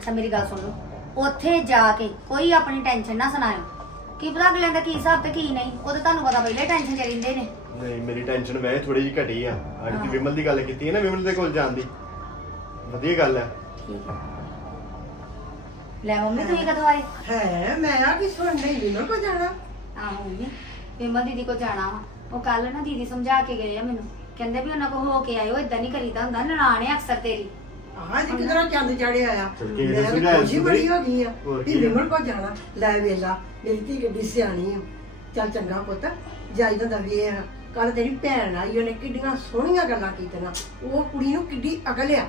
ਅੱਛਾ ਮੇਰੀ ਗੱਲ ਸੁਣ ਲਓ। ਉੱਥੇ ਜਾ ਕੇ ਕੋਈ ਆਪਣੀ ਟੈਨਸ਼ਨ ਨਾ ਸੁਣਾਇਓ। ਕੀ ਪਤਾ ਅਗਲਿਆਂ ਦਾ ਕੀ ਹਿਸਾਬ ਤੇ ਕੀ ਨਹੀਂ ਉਹ ਤਾਂ ਤੁਹਾਨੂੰ ਪਤਾ ਪਹਿਲੇ ਟੈਨਸ਼ਨ ਚ ਰਹਿੰਦੇ ਨੇ। ਨਹੀਂ ਮੇਰੀ ਟੈਨਸ਼ਨ ਵੈਸੇ ਥੋੜੀ ਜਿਹੀ ਘਟੀ ਆ। ਅੱਜ ਦੀ ਹਾਂ। ਵਿਮਲ ਦੀ ਗੱਲ ਕੀਤੀ ਹੈ ਨਾ ਵਿਮਲ ਦੇ ਕੋਲ ਜਾਣ ਦੀ। ਵਧੀਆ ਗੱਲ ਹੈ ਠੀਕ ਹੈ ਲੈ ਮੰਮੀ ਤੁਸੀਂ ਕਦੋਂ ਆਏ? ਹੈ ਮੈਂ ਆ ਕਿ ਸੁਣ ਨਹੀਂ ਵਿਮਲ ਕੋ ਜਾਣਾ? ਆਹੋ ਮੰਮੀ ਵਿਮਲ ਦੀਦੀ ਕੋ ਜਾਣਾ ਵਾ। ਉਹ ਕੱਲ ਨਾ ਦੀਦੀ ਸਮਝਾ ਕੇ ਗਏ ਆ ਮੈਨੂੰ। ਕਹਿੰਦੇ ਵੀ ਉਹਨਾਂ ਕੋ ਹੋ ਕੇ ਆਇਓ ਇਦਾਂ ਨਹੀਂ ਕਰੀਦਾ ਹੁੰਦਾ ਨਨਾਣੇ ਅਕਸਰ ਤੇਰੀ। ਆਹ ਜੀ ਕਿਧਰੋਂ ਚੰਦ ਚੜਿਆ ਆ। ਮੈਂ ਤਾਂ ਸਮਝਾਇਆ ਖੁਸ਼ੀ ਸੀ ਬੜੀ ਹੋ ਗਈ ਆ ਹੋਰ ਵੀ ਕੀ ਆ? ਵਿਮਲ ਕੋ ਜਾਣਾ। ਲੈ ਵੇਲਾ ਮੇਰੀ ਧੀ ਸਿਆਣੀ ਆ। ਚੱਲ ਚੰਗਾ ਪੁੱਤ ਜਾਈਦਾ ਦਾ ਵੇਖ ਕੱਲ ਤੇਰੀ ਭੈਣ ਆਈ ਉਹਨੇ ਕਿੱਡੀਆਂ ਸੋਹਣੀਆਂ ਗੱਲਾਂ ਕੀਤੀਆਂ। ਉਹ ਕੁੜੀ ਨੂੰ ਕਿੱਡੀ ਅਕਲ ਆ।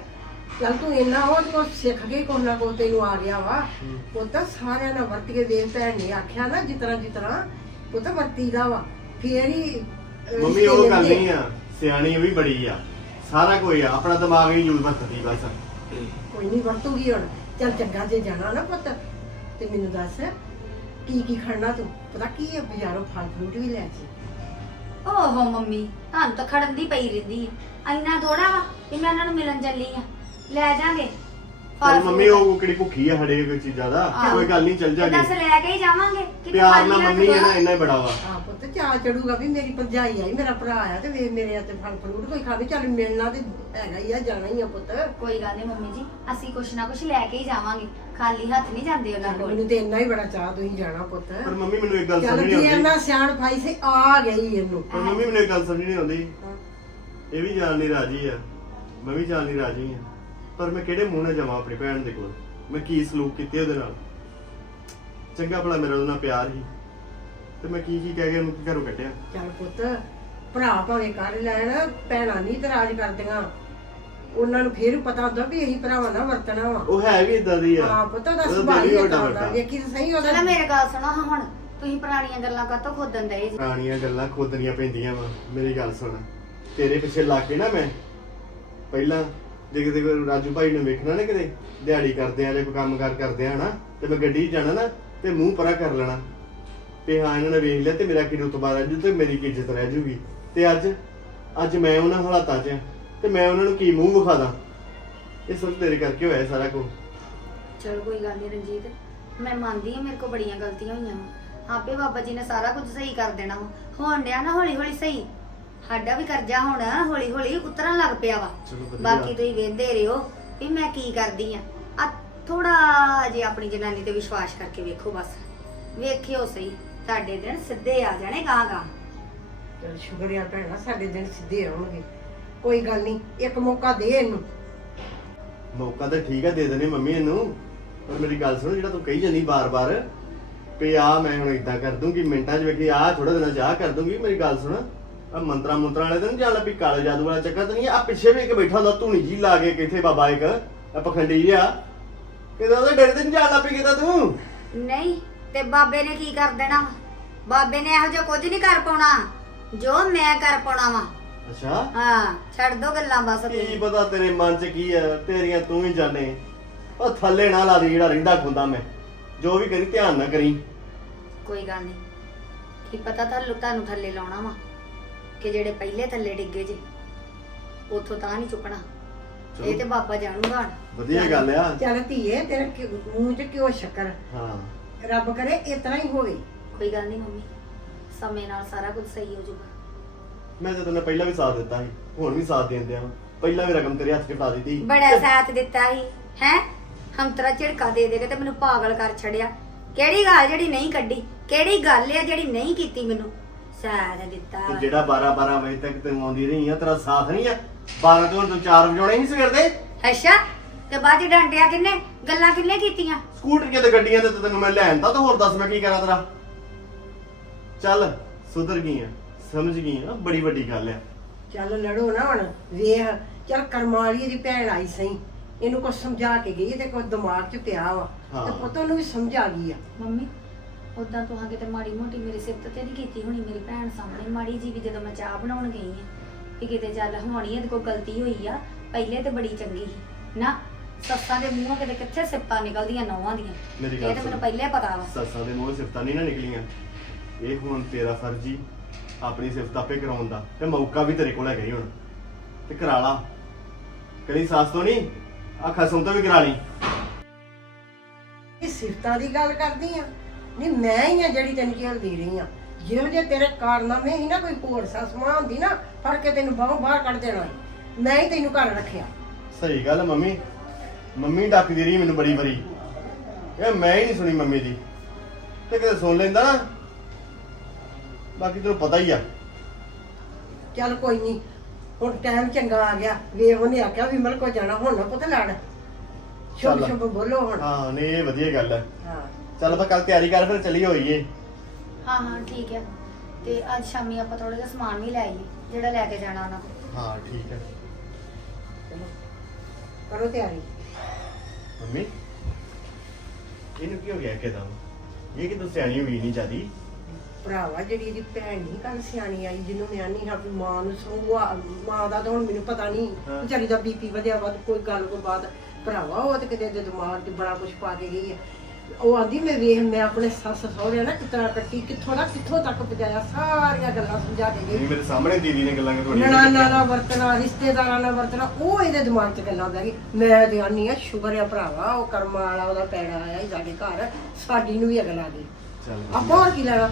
ਚੱਲ ਤੂੰ ਇੰਨਾ ਉਹ ਤੋਂ ਸਿੱਖ ਕੇ ਕੋਲ ਨਾ ਕੋਲ ਤੈਨੂੰ ਆ ਗਿਆ ਵਾ। ਪੁੱਤ ਸਾਰਿਆਂ ਨਾਲ ਵਰਤ ਕੇ ਵੇਖ ਭੈਣ ਨੇ ਆਖਿਆ ਨਾ ਜਿਤਨਾ ਜਿਤਨਾ ਪੁੱਤ ਵਰਤੀਦਾ ਵਾ। ਫੇਰ ਹੀ ਅਹ, ਮੰਮੀ ਉਹ ਗੱਲ ਨਹੀਂ ਆ। ਸਿਆਣੀ ਵੀ ਬੜੀ ਆ। ਸਾਰਾ ਕੋਈ ਆ ਆਪਣਾ ਦਿਮਾਗ ਹੀ ਯੂਜ਼ ਵਰਤਦੀ ਬਸ ਕੋਈ ਨਹੀਂ ਵਰਤੂਗੀ ਹੁਣ। ਚੱਲ ਚੰਗਾ ਜੇ ਜਾਣਾ ਨਾ ਪੁੱਤ ਤੇ ਮੈਨੂੰ ਦੱਸ ਕੀ ਕੀ ਖੜਨਾ ਤੂੰ? ਪਤਾ ਕੀ ਹੈ ਬਾਜ਼ਾਰੋਂ ਫਲ ਫਰੂਟ ਵੀ ਲੈ ਜੀ ਓਹੋ ਮੰਮੀ ਤੁਹਾਨੂੰ ਤਾਂ ਖੜਨ ਦੀ ਪਈ ਰਹਿੰਦੀ ਆ। ਇੰਨਾ ਥੋੜਾ ਵਾ ਵੀ ਮੈਂ ਇਹਨਾਂ ਨੂੰ ਮਿਲਣ ਚੱਲੀ ਆ। ਲੈ ਜਾਾਂਗੇ। ਪਰ ਮੰਮੀ ਉਹ ਕਿਹੜੀ ਭੁੱਖੀ ਆ ਸਾਡੇ ਕੋਈ ਚੀਜ਼ਾਂ ਦਾ। ਕੋਈ ਗੱਲ ਨਹੀਂ ਚੱਲ ਦੱਸ ਜਾਗੇ। ਲੈ ਕੇ ਹੀ ਜਾਵਾਂਗੇ ਕਿ ਪਿਆਰ ਨਾਲ ਮੰਮੀ ਆ ਨਾ ਇੰਨਾ ਹੀ ਬੜਾ ਵਾ। ਆ ਪੁੱਤ ਚਾਹ ਚੜੂਗਾ ਵੀ ਮੇਰੀ ਭਰਜਾਈ ਆਈ ਮੇਰਾ ਭਰਾ ਆਇਆ ਤੇ ਵੇ ਮੇਰੇ ਹੱਥੇ ਫਲ ਫਰੂਟ ਕੋਈ ਖਾਵੇ। ਚੱਲ ਮਿਲਣਾ ਤੇ ਹੈਗਾ ਹੀ ਆ ਜਾਣਾ ਹੀ ਆ ਪੁੱਤ। ਕੋਈ ਗੱਲ ਨਹੀਂ ਮੰਮੀ ਜੀ ਅਸੀਂ ਕੁਛ ਨਾ ਕੁਛ ਲੈ ਕੇ ਹੀ ਜਾਵਾਂਗੇ। ਖਾਲੀ ਹੱਥ ਨਹੀਂ ਜਾਂਦੇ ਉਹਨਾਂ ਕੋਲ। ਮੈਨੂੰ ਤੇ ਇੰਨਾ ਹੀ ਬੜਾ ਚਾਹ ਤੁਸੀਂ ਜਾਣਾ ਪੁੱਤ। ਪਰ ਮੰਮੀ ਮੈਨੂੰ ਇੱਕ ਗੱਲ ਚੱਲ ਸਮਝ ਨਹੀਂ ਆਉਂਦੀ। ਇੰਨਾ ਸਿਆਣ ਫਾਈ ਸੇ ਆ ਗਈ ਇਹਨੂੰ। ਪਰ ਮੰਮੀ ਮੈਨੂੰ ਇੱਕ ਗੱਲ ਸਮਝ ਨਹੀਂ ਆਉਂਦੀ ਇਹ ਵੀ ਜਾਣ ਨਹੀਂ ਰਾਜੀ ਆ। ਮੈਂ ਵੀ ਜਾਣ ਨਹੀਂ ਰਾਜੀ ਆ। ਪਰ ਮੈਂ ਕਿਹੜੇ ਮੂੰਹ ਨਾਲ ਜਾਵਾਂ ਆਪਣੀ ਭੈਣ ਦੇ ਕੋਲ? ਮੈਂ ਕੀ ਸਲੂਕ ਕੀਤੇ ਉਹਦੇ ਨਾਲ? ਚੰਗਾ ਭਲਾ ਮੇਰਾ ਉਹਦੇ ਨਾਲ ਪਿਆਰ ਸੀ ਤੇ ਮੈਂ ਕੀ ਕੀ ਕਹਿ ਕੇ ਉਹਨੂੰ ਘਰੋਂ ਕੱਢਿਆ? ਚੱਲ ਪੁੱਤ ਭਰਾ ਭਾਵੇਂ ਕਰ ਲੈਣ ਭੈਣਾਂ ਨਹੀਂ ਇਤਰਾਜ਼ ਕਰਦੀਆਂ। ਉਹਨਾਂ ਨੂੰ ਫੇਰ ਪਤਾ ਹੁੰਦਾ ਵੀ ਇਹੀ ਭਰਾਵਾਂ ਨਾਲ ਵਰਤਣਾ ਵਾ। ਉਹ ਹੈ ਵੀ ਇਦਾਂ ਦੀ ਆ। ਹਾਂ ਪੁੱਤ ਉਹਦਾ ਉਹਦਾ ਸੁਭਾਅ ਦਿਲ ਹੀ ਵੀ ਏਦਾਂ ਵੱਡਾ ਦਾ। ਵੱਡਾ। ਵੇਖੀ ਤਾਂ ਸਹੀ ਉਹਦਾ। ਚਲੋ ਮੇਰੇ ਗੱਲ ਸੁਣੋ ਹਾਂ ਹੁਣ। ਤੁਸੀਂ ਪੁਰਾਣੀਆਂ ਗੱਲਾਂ ਕਾਤੋਂ ਖੋਦਣ ਦਏ ਜੀ? ਪੁਰਾਣੀਆਂ ਗੱਲਾਂ ਖੋਦਣੀਆਂ ਪੈਂਦੀਆਂ ਵਾ। ਮੇਰੀ ਗੱਲ ਸੁਣ। ਤੇਰੇ ਪਿੱਛੇ ਲੱਗ ਕੇ ਨਾ ਮੈਂ। ਪਹਿਲਾਂ ਜੇ ਕਿਤੇ ਕੋਈ ਰਾਜੂ ਭਾਈ ਨੂੰ ਵੇਖਣਾ ਨਾ ਕਿਤੇ, ਦਿਹਾੜੀ ਕਰਦੇ ਆ ਕੋਈ ਕੰਮ ਕਾਰ ਕਰਦੇ ਆ ਹਨਾ, ਤੇ ਮੈਂ ਗੱਡੀ 'ਚ ਜਾਣਾ ਨਾ, ਤੇ ਮੂੰਹ ਪਰਾ ਕਰ ਲੈਣਾ। ਤੇ ਹਾਂ, ਇਹਨਾਂ ਨੇ ਵੇਖ ਲਿਆ ਤੇ ਮੇਰਾ ਕੀ ਰੁਤਬਾ ਰਹਿ ਜੂ ਤੇ ਮੇਰੀ ਕੀ ਇੱਜ਼ਤ ਰਹਿ ਜੂਗੀ। ਤੇ ਅੱਜ ਅੱਜ ਮੈਂ ਉਹਨਾਂ ਹਾਲਾਤਾਂ 'ਚ ਆ, ਤੇ ਮੈਂ ਉਹਨਾਂ ਨੂੰ ਕੀ ਮੂੰਹ ਵਿਖਾ ਦਾਂ? ਇਹ ਸਭ ਤੇਰੇ ਕਰਕੇ ਹੋਇਆ ਸਾਰਾ ਕੁਝ। ਚਲ ਕੋਈ ਗੱਲ ਨਹੀਂ ਰਣਜੀਤ, ਮੈਂ ਮੰਨਦੀ ਹਾਂ ਮੇਰੇ ਕੋਲ ਬੜੀਆਂ ਗਲਤੀਆਂ ਹੋਈਆਂ ਵਾ। ਆਪੇ ਬਾਬਾ ਜੀ ਨੇ ਸਾਰਾ ਕੁਝ ਸਹੀ ਕਰ ਦੇਣਾ ਵਾ। ਹੋਣ ਡਿਆ ਨਾ ਹੌਲੀ ਹੌਲੀ ਸਹੀ। ਸਾਡਾ ਵੀ ਕਰਜ਼ਾ ਹੁਣ ਹੌਲੀ ਹੌਲੀ ਉਤਰਨ ਲੱਗ ਪਿਆ ਵਾ। ਚਲੋ ਵਧੀਆ। ਬਾਕੀ ਤੁਸੀਂ ਵੇਖਦੇ ਰਹੋ ਵੀ ਮੈਂ ਕੀ ਕਰਦੀ ਆ। ਆ ਥੋੜਾ ਜੇ ਆਪਣੀ ਜਨਾਨੀ ਤੇ ਵਿਸ਼ਵਾਸ ਕਰਕੇ ਵੇਖੋ ਬਸ। ਵੇਖਿਓ ਸਹੀ ਤੁਹਾਡੇ ਦਿਨ ਸਿੱਧੇ ਆ ਜਾਣੇ ਗਾਂ ਗਾਂ ਚੱਲ ਸ਼ੁਕਰ ਆ ਭੈਣਾ ਸਾਡੇ ਦਿਨ ਸਿੱਧੇ ਆਉਣਗੇ। ਕੋਈ ਗੱਲ ਨਹੀਂ ਇੱਕ ਮੌਕਾ ਦੇ ਇਹਨੂੰ। ਮੌਕਾ ਤਾਂ ਠੀਕ ਆ ਦੇ ਦੇਣੇ ਮੰਮੀ ਇਹਨੂੰ। ਪਰ ਮੇਰੀ ਗੱਲ ਸੁਣ ਜਿਹੜਾ ਤੂੰ ਕਹੀ ਜਾਂਦੀ ਬਾਰ-ਬਾਰ ਵੀ ਆ ਮੈਂ ਹੁਣ ਇਦਾਂ ਕਰ ਦੂੰਗੀ ਮਿੰਟਾਂ 'ਚ ਵੇਖੀ ਆ ਥੋੜਾ ਦਿਨਾਂ 'ਚ ਆ ਕਰ ਦੂੰਗੀ ਮੇਰੀ ਗੱਲ ਸੁਣ। ਆ ਮੰਤਰਾ ਮੰਤਰਾ ਵਾਲੇ ਤਾਂ ਨੀ ਜਾਣ ਵੀ ਕਾਲੇ ਜਾਦੂ ਵਾਲਾ ਚੱਕਰ ਤਾਂ ਨਹੀਂ ਆ। ਪਿੱਛੇ ਵੀ ਇੱਕ ਬੈਠਾ ਹੁੰਦਾ ਧੂਣੀ ਜੀ ਲਾ ਕੇ ਕਿੱਥੇ ਬਾਬਾ ਇੱਕ ਆ ਪਖੰਡੀ ਜਿਹਾ। ਕਿਦਾਂ ਉਹਦੇ ਡਰ ਤੇ ਨਹੀਂ ਜਾਣ ਲੱਪੀ ਕਿਦਾਂ ਤੂੰ? ਨਹੀਂ ਤੇ ਬਾਬੇ ਨੇ ਕੀ ਕਰ ਦੇਣਾ? ਬਾਬੇ ਨੇ ਇਹੋ ਜਿਹਾ ਕੁਝ ਨਹੀਂ ਕਰ ਪਾਉਣਾ। ਜੋ ਮੈਂ ਕਰ ਪਾਉਣਾ ਵਾ। ਅੱਛਾ? ਹਾਂ ਛੱਡ ਦੋ ਗੱਲਾਂ ਬਸ ਕੀ ਤੁਸੀਂ ਪਤਾ ਤੇਰੇ ਮਨ 'ਚ ਕੀ ਆ ਤੇਰੀਆਂ ਤੂੰ ਹੀ ਜਾਣੇ। ਉਹ ਥੱਲੇ ਨਾ ਲਾ ਦੀ ਜਿਹੜਾ ਰਹਿੰਦਾ ਖੁੰਦਾ ਮੈਂ। ਜੋ ਵੀ ਕਰੀ ਧਿਆਨ ਨਾ ਕਰੀ। ਕੋਈ ਗੱਲ ਨਹੀਂ। ਕੀ ਪਤਾ ਤੁਹਾਨੂੰ ਤੁਹਾਨੂੰ ਥੱਲੇ ਲਾਉਣਾ ਵਾ। ਕਿ ਜਿਹੜੇ ਪਹਿਲੇ ਥੱਲੇ ਡਿੱਗੇ ਜੇ ਉਥੋਂ ਤਾਂ ਨਹੀਂ ਚੁੱਕਣਾ। ਇਹ ਤੇ ਬਾਬਾ ਜਾਣੂਗਾ। ਵਧੀਆ ਗੱਲ ਆ। ਚੱਲ ਧੀਏ ਤੇਰੇ ਕਿ- ਮੂੰਹ 'ਚ ਕਿਉਂ ਸ਼ੱਕਰ? ਹਾਂ। ਰੱਬ ਕਰੇ ਇਤਨਾ ਹੀ ਹੋਵੇ। ਕੋਈ ਗੱਲ ਨਹੀਂ ਮੰਮੀ ਸਮੇਂ ਨਾਲ ਸਾਰਾ ਕੁਝ ਸਹੀ ਹੋ ਜਾਊਗਾ। ਮੈਂ ਤਾਂ ਤੈਨੂੰ ਪਹਿਲਾਂ ਵੀ ਸਾਥ ਦਿੱਤਾ ਸੀ ਹੁਣ ਵੀ ਸਾਥ ਦੇਣ ਦਿਆਂ ਪਹਿਲਾਂ ਵੀ ਰਕਮ ਤੇਰੇ ਹੱਥ 'ਚ ਫੜਾ ਦਿੱਤੀ ਬੜਾ ਸਾਥ ਦਿੱਤਾ ਸੀ। ਹੈ? ਹਮਤਰਾ ਝਿੜਕਾ ਦੇ ਦੇ ਕੇ ਤੇ ਮੈਨੂੰ ਪਾਗਲ ਕਰ ਛੜਿਆ ਕਿਹੜੀ ਗੱਲ ਜਿਹੜੀ ਨਹੀਂ ਕੱਢੀ? ਕਿਹੜੀ ਗੱਲ ਆ ਜਿਹੜੀ ਨਹੀਂ ਕੀਤੀ ਮੈਨੂੰ? ਸਾਥ ਦਿੱਤਾ ਤੇ ਜਿਹੜਾ 12 12 ਵਜੇ ਤੱਕ ਤੈਨੂੰ ਆਉਂਦੀ ਰਹੀ ਆ ਤੇਰਾ ਸਾਥ ਨਹੀਂ ਆ? 12 ਤੋਂ ਹੁਣ ਤੂੰ 4 ਵਜਾਉਣੇ ਨਹੀਂ ਸਵੇਰ ਦੇ ਅੱਛਾ ਤੇ ਬਾਅਦ ਚ ਡੰਡਿਆ ਕਿੰਨੇ ਗੱਲਾਂ ਕਿੰਨੇ ਕੀਤੀਆਂ? ਸਕੂਟਰੀਆਂ ਤੇ ਗੱਡੀਆਂ ਤੇ ਤਾਂ ਤੈਨੂੰ ਮੈਂ ਲੈਣ ਤਾ ਤਾਂ ਹੋਰ ਦੱਸ ਮੈਂ ਕੀ ਕਰਾਂ ਤੇਰਾ? ਚੱਲ ਸੁਧਰ ਗਈ ਆ ਸਮਝ ਗਈ ਆ ਬੜੀ ਵੱਡੀ ਗੱਲ ਆ। ਚੱਲ ਲੜੋ ਨਾ ਹੁਣ ਵੇਖ ਚੱਲ ਕਰਮਾਂ ਵਾਲੀ ਇਹਦੀ ਭੈਣ ਆਈ ਸਹੀ। ਇਹਨੂੰ ਕੁਝ ਸਮਝਾ ਕੇ ਗਈ ਤੇ ਕੋਈ ਦਿਮਾਗ 'ਚ ਪਿਆ ਵਾ। ਹਾਂ। ਤੇ ਪੁੱਤ ਨੂੰ ਵੀ ਸਮਝਾ ਗਈ ਆ। ਮੰਮੀ ਉਦਾਂ ਤੁਹਾਂ ਕਿਤੇ ਮਾੜੀ ਮੋਟੀ ਮੇਰੀ ਸਿਫਤ ਤੇ ਨਹੀਂ ਕੀਤੀ ਹੋਣੀ ਮੇਰੀ ਭੈਣ ਸਾਹਮਣੇ ਮਾੜੀ ਜੀ ਵੀ ਜਦੋਂ ਮੈਂ ਚਾਹ ਬਣਾਉਣ ਗਈ ਆ ਵੀ ਕਿਤੇ ਚੱਲ ਹੋਣੀ ਇਹਦੇ ਕੋਲ ਗਲਤੀ ਹੋਈ ਆ ਪਹਿਲੇ ਤੇ ਬੜੀ ਚੰਗੀ ਸੀ। ਨਾ ਸੱਸਾਂ ਦੇ ਮੂੰਹੋਂ ਕਿਤੇ ਕਿੱਥੇ ਸਿਫਤਾਂ ਨਿਕਲਦੀਆਂ ਨੌਵਾਂ ਦੀਆਂ? ਮੇਰੀ ਇਹ ਗੱਲ ਤਾਂ ਮੈਨੂੰ ਸੁਣ। ਪਹਿਲੇ ਪਤਾ ਵਾ। ਸੱਸਾਂ ਦੇ ਮੂੰਹ ਸਿਫਤਾਂ ਨਹੀਂ ਨਾ ਨਿਕਲੀਆਂ। ਇਹ ਹੁਣ ਤੇਰਾ ਫਰਜ਼ੀ ਆਪਣੀ ਸਿਫਤ ਆਪੇ ਕਰਾਉਣ ਦਾ। ਤੇ ਮੌਕਾ ਵੀ ਤੇਰੇ ਕੋਲ ਹੈਗਾ ਹੀ ਹੁਣ। ਤੇ ਕਰਾ ਲਾ। ਕਰੀ ਸਾਸ ਤੋਂ ਨਹੀਂ ਆ ਖਸਮ ਤੋਂ ਵੀ ਕਰਾ ਲਈ। ਇਹ ਸਿਫਤਾਂ ਦੀ ਗੱਲ ਕਰਦੀ ਆ। ਨਹੀਂ ਮੈਂ ਹੀ ਆ ਜਿਹੜੀ ਤੈਨੂੰ ਝੇਲਦੀ ਰਹੀ ਆ। ਜਿਹੋ ਜੇ ਤੇਰੇ ਕਾਰਨਾਮੇ ਹੀ ਨਾ ਕੋਈ ਹੋਰ ਸੱਸ ਮਾਂ ਹੁੰਦੀ ਨਾ ਫੜ ਕੇ ਤੈਨੂੰ ਬਾਹੋਂ ਬਾਹਰ ਕੱਢ ਦੇਣਾ ਸੀ। ਮੈਂ ਹੀ ਤੈਨੂੰ ਘਰ ਰੱਖਿਆ। ਸਹੀ ਗੱਲ ਆ ਮੰਮੀ। ਮੰਮੀ ਡੱਕਦੀ ਰਹੀ ਮੈਨੂੰ ਬੜੀ ਬੜੀ ਇਹ ਮੈਂ ਹੀ ਨਹੀਂ ਸੁਣੀ ਮੰਮੀ ਦੀ। ਤੇ ਕਿਤੇ ਸੁਣ ਲੈਂਦਾ ਨਾ। ਬਾਕੀ ਤੈਨੂੰ ਪਤਾ ਹੀ ਆ। ਚੱਲ ਕੋਈ ਨਹੀਂ। ਹੁਣ ਟਾਈਮ ਚੰਗਾ ਆ ਗਿਆ। ਵੇ ਉਹਨੇ ਆਖਿਆ ਵੀ ਮਲ ਕੋ ਜਾਣਾ ਹੁਣ ਨਾ ਪੁੱਤ ਲੜ। ਸ਼ੁਭ ਚੱਲ। ਸ਼ੁਭ ਬੋਲੋ ਹੁਣ। ਹਾਂ ਨਹੀਂ ਇਹ ਵਧੀਆ ਗੱਲ ਹੈ ਹਾਂ। ਚੱਲ ਆਪਾਂ ਕੱਲ ਤਿਆਰੀ ਕਰ ਫਿਰ ਚੱਲੀ ਹੋਈਏ। ਹਾਂ ਹਾਂ ਠੀਕ ਹੈ। ਤੇ ਅੱਜ ਸ਼ਾਮੀ ਆਪਾਂ ਥੋੜਾ ਜਿਹਾ ਸਮਾਨ ਵੀ ਲੈ ਆਈਏ ਜਿਹੜਾ ਲੈ ਕੇ ਜਾਣਾ ਉਹਨਾਂ ਕੋਲ। ਹਾਂ ਠੀਕ ਹੈ। ਚਲੋ ਕਰੋ ਤਿਆਰੀ। ਮੰਮੀ ਇਹਨੂੰ ਕੀ ਹੋ ਗਿਆ ਕਿਦਾਂ ਇਹ ਕਿ ਤੁਸੀਂ ਸਿਆਣੀ ਹੋਈ ਨਹੀਂ ਜਿਆਦੀ? ਭਰਾਵਾ ਜਿਹੜੀ ਇਹਦੀ ਭੈਣ ਨਹੀਂ ਕੱਲ ਸਿਆਣੀ ਆਈ ਜਿਹਨੂੰ ਮੈਂ ਨਹੀਂ ਹਾਂ ਵੀ ਮਾਂ ਨੂੰ ਸੂਆ ਮਾਂ ਦਾ ਤਾਂ ਹੁਣ ਮੈਨੂੰ ਪਤਾ ਨਹੀਂ ਹਾਂ। ਵਿਚਾਰੀ ਦਾ ਬੀਪੀ ਵਧਿਆ ਵੱਧ ਕੋਈ ਗੱਲ ਕੋਈ ਬਾਤ ਭਰਾਵਾ ਉਹ ਤੇ ਕਿਤੇ ਦੇ ਦਿਮਾਗ 'ਚ ਬੜਾ ਕੁਝ ਪਾ ਕੇ ਗਈ ਹੈ। ਉਹ ਆਂਦੀ ਮੈਂ ਵੇਖ ਮੈਂ ਆਪਣੇ ਸੱਸ ਸਹੁਰੇ ਨਾਲ ਕਿਤਨਾ ਕੱਟੀ ਕਿੱਥੋਂ ਦਾ ਕਿੱਥੋਂ ਤੱਕ ਪਹੁੰਚਾਇਆ ਸਾਰੀਆਂ ਗੱਲਾਂ ਸਮਝਾ ਕੇ ਗਈ। ਮੇਰੇ ਸਾਹਮਣੇ ਦੀਦੀ ਨੇ ਗੱਲਾਂ ਕਰਵਾਈਆਂ ਨਨਾਨਾ ਨਾਲ ਵਰਤਣਾ ਰਿਸ਼ਤੇਦਾਰਾਂ ਨਾਲ ਵਰਤਣਾ ਉਹ ਇਹਦੇ ਦਿਮਾਗ 'ਚ ਗੱਲਾਂ ਬਹਿ ਗਈ ਮੈਂ ਤੇ ਆਨੀ ਆ ਸ਼ੁਕਰ ਆ ਭਰਾਵਾ ਉਹ ਕਰਮਾਂ ਵਾਲਾ ਉਹਦਾ ਪੈੜਾ ਆਇਆ ਸੀ ਸਾਡੇ ਘਰ ਸਾਡੀ ਨੂੰ ਵੀ ਅਗਲ ਆ ਗਈ ਚੱਲ ਆਪਾਂ ਹੋਰ ਕੀ ਲੈਣਾ?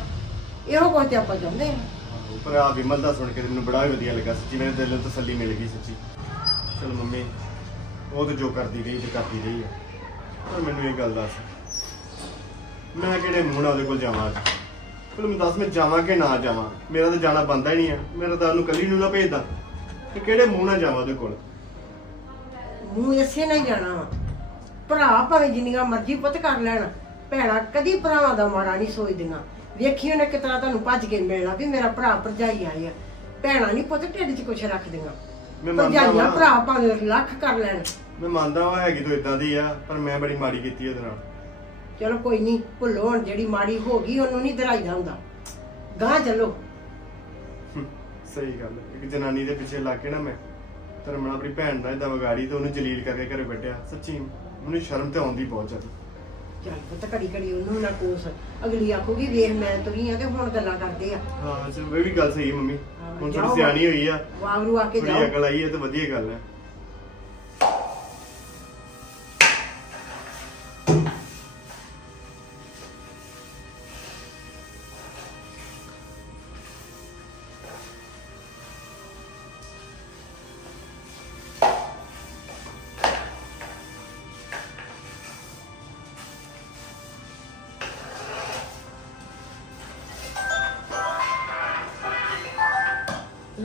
ਇਹੋ ਕੁਝ ਤੇ ਆਪਾਂ ਚਾਹੁੰਦੇ ਆਹੋ, ਪਰ ਆ ਵਿਮਲ ਦਾ ਸੁਣ ਕੇ ਮੈਨੂੰ ਬੜਾ ਹੀ ਵਧੀਆ ਲੱਗਾ ਸੱਚੀ ਮੇਰੇ ਦਿਲ ਨੂੰ ਤਸੱਲੀ ਮਿਲ ਗਈ ਸੱਚੀ। ਚਲ ਮੰਮੀ ਉਹ ਤੇ ਜੋ ਕਰਦੀ ਰਹੀ ਤੇ ਕਰਦੀ ਰਹੀ ਆ। ਪਰ ਮੈਨੂੰ ਇਹ ਗੱਲ ਦੱਸ। ਮੈਂ ਕਿਹੜੇ ਮੂੰਹ ਨਾਲ ਉਹਦੇ ਕੋਲ ਜਾਵਾਂ ਅੱਜ? ਫਿਰ ਮੈਨੂੰ ਦੱਸ ਮੈਂ ਜਾਵਾਂ ਕਿ ਨਾ ਜਾਵਾਂ? ਮੇਰਾ ਤਾਂ ਜਾਣਾ ਬੰਦਾ ਹੀ ਨਹੀਂ ਆ। ਮੇਰਾ ਤਾਂ ਉਹਨੂੰ ਕੱਲੀ ਨੂੰ ਨਾ ਭੇਜਦਾ। ਤੇ ਕਿਹੜੇ ਮੂੰਹ ਨਾਲ ਜਾਵਾਂ ਉਹਦੇ ਕੋਲ? ਮੂੰਹ ਇਸੇ ਨਾਲ ਹੀ ਜਾਣਾ ਵਾ। ਭਰਾ ਭਾਵੇਂ ਜਿੰਨੀਆਂ ਮਰਜ਼ੀ ਪੁੱਤ ਕਰ ਲੈਣ ਭੈਣਾਂ ਕਦੀ ਭਰਾਵਾਂ ਦਾ ਮਾੜਾ ਨਹੀਂ ਸੋਚਦੀਆਂ। ਵੇਖੀ ਉਹਨੇ ਕਿਤਨਾ ਤੁਹਾਨੂੰ ਭੱਜ ਕੇ ਮਿਲਣਾ ਵੀ ਮੇਰਾ ਭਰਾ ਭਰਜਾਈ ਆਏ ਆ। ਭੈਣਾਂ ਨਹੀਂ ਪੁੱਤ ਢਿੱਡ 'ਚ ਕੁਛ ਰੱਖਦੀਆਂ। ਮੈਂ ਮੰਨਦਾ ਭਰਜਾਈਆਂ ਵਾਂ। ਭਰਾ ਭਾਵੇਂ ਲੱਖ ਕਰ ਲੈਣ। ਮੈਂ ਮੰਨਦਾ ਉਹ ਹੈਗੀ ਤੂੰ ਇਦਾਂ ਦੀ ਆ ਪਰ ਮੈਂ ਬੜੀ ਮਾੜੀ ਕੀਤੀ ਉਹਦੇ ਨਾਲ। ਚਲੋ ਕੋਈ ਨਹੀਂ ਭੁੱਲੋ ਹੁਣ ਜਿਹੜੀ ਮਾੜੀ ਹੋ ਗਈ ਉਹਨੂੰ ਨਹੀਂ ਦਰਾਈਦਾ ਹੁੰਦਾ। ਗਾਂ ਚੱਲੋ। ਸਹੀ ਗੱਲ ਹੈ। ਇੱਕ ਜਨਾਨੀ ਦੇ ਪਿੱਛੇ ਲੱਗ ਕੇ ਨਾ ਮੈਂ ਧਰਮਣਾ ਆਪਣੀ ਭੈਣ ਦਾ ਇਦਾਂ ਵਿਗਾੜੀ ਤੇ ਉਹਨੂੰ ਜਲੀਲ ਕਰਕੇ ਘਰੇ ਬੈਠਿਆ। ਸੱਚੀ ਮੈਨੂੰ ਸ਼ਰਮ ਤੇ ਆਉਂਦੀ ਬਹੁਤ ਜ਼ਿਆਦਾ। ਚੱਲ ਪੁੱਤ ਘੜੀ ਘੜੀ ਉਹਨੂੰ ਨਾ ਕੋਸ। ਅਗਲੀ ਆਖੂਗੀ ਵੇਖ ਮੈਂ ਤੁਰੀ ਆ ਤੇ ਹੁਣ ਗੱਲਾਂ ਕਰਦੇ ਆ। ਹਾਂ ਚਲ ਇਹ ਵੀ ਗੱਲ ਸਹੀ ਹੈ ਮੰਮੀ। ਹਾਂ, ਹੁਣ ਜਾਓ। ਥੋੜੀ ਸਿਆਣੀ ਹੋਈ ਆ। ਵਾਵਰੂ ਆ ਕੇ ਥੋੜੀ ਜਾਓ। ਅਕਲ ਆਈ ਹੈ ਤੇ ਵਧੀਆ ਗੱਲ ਹੈ।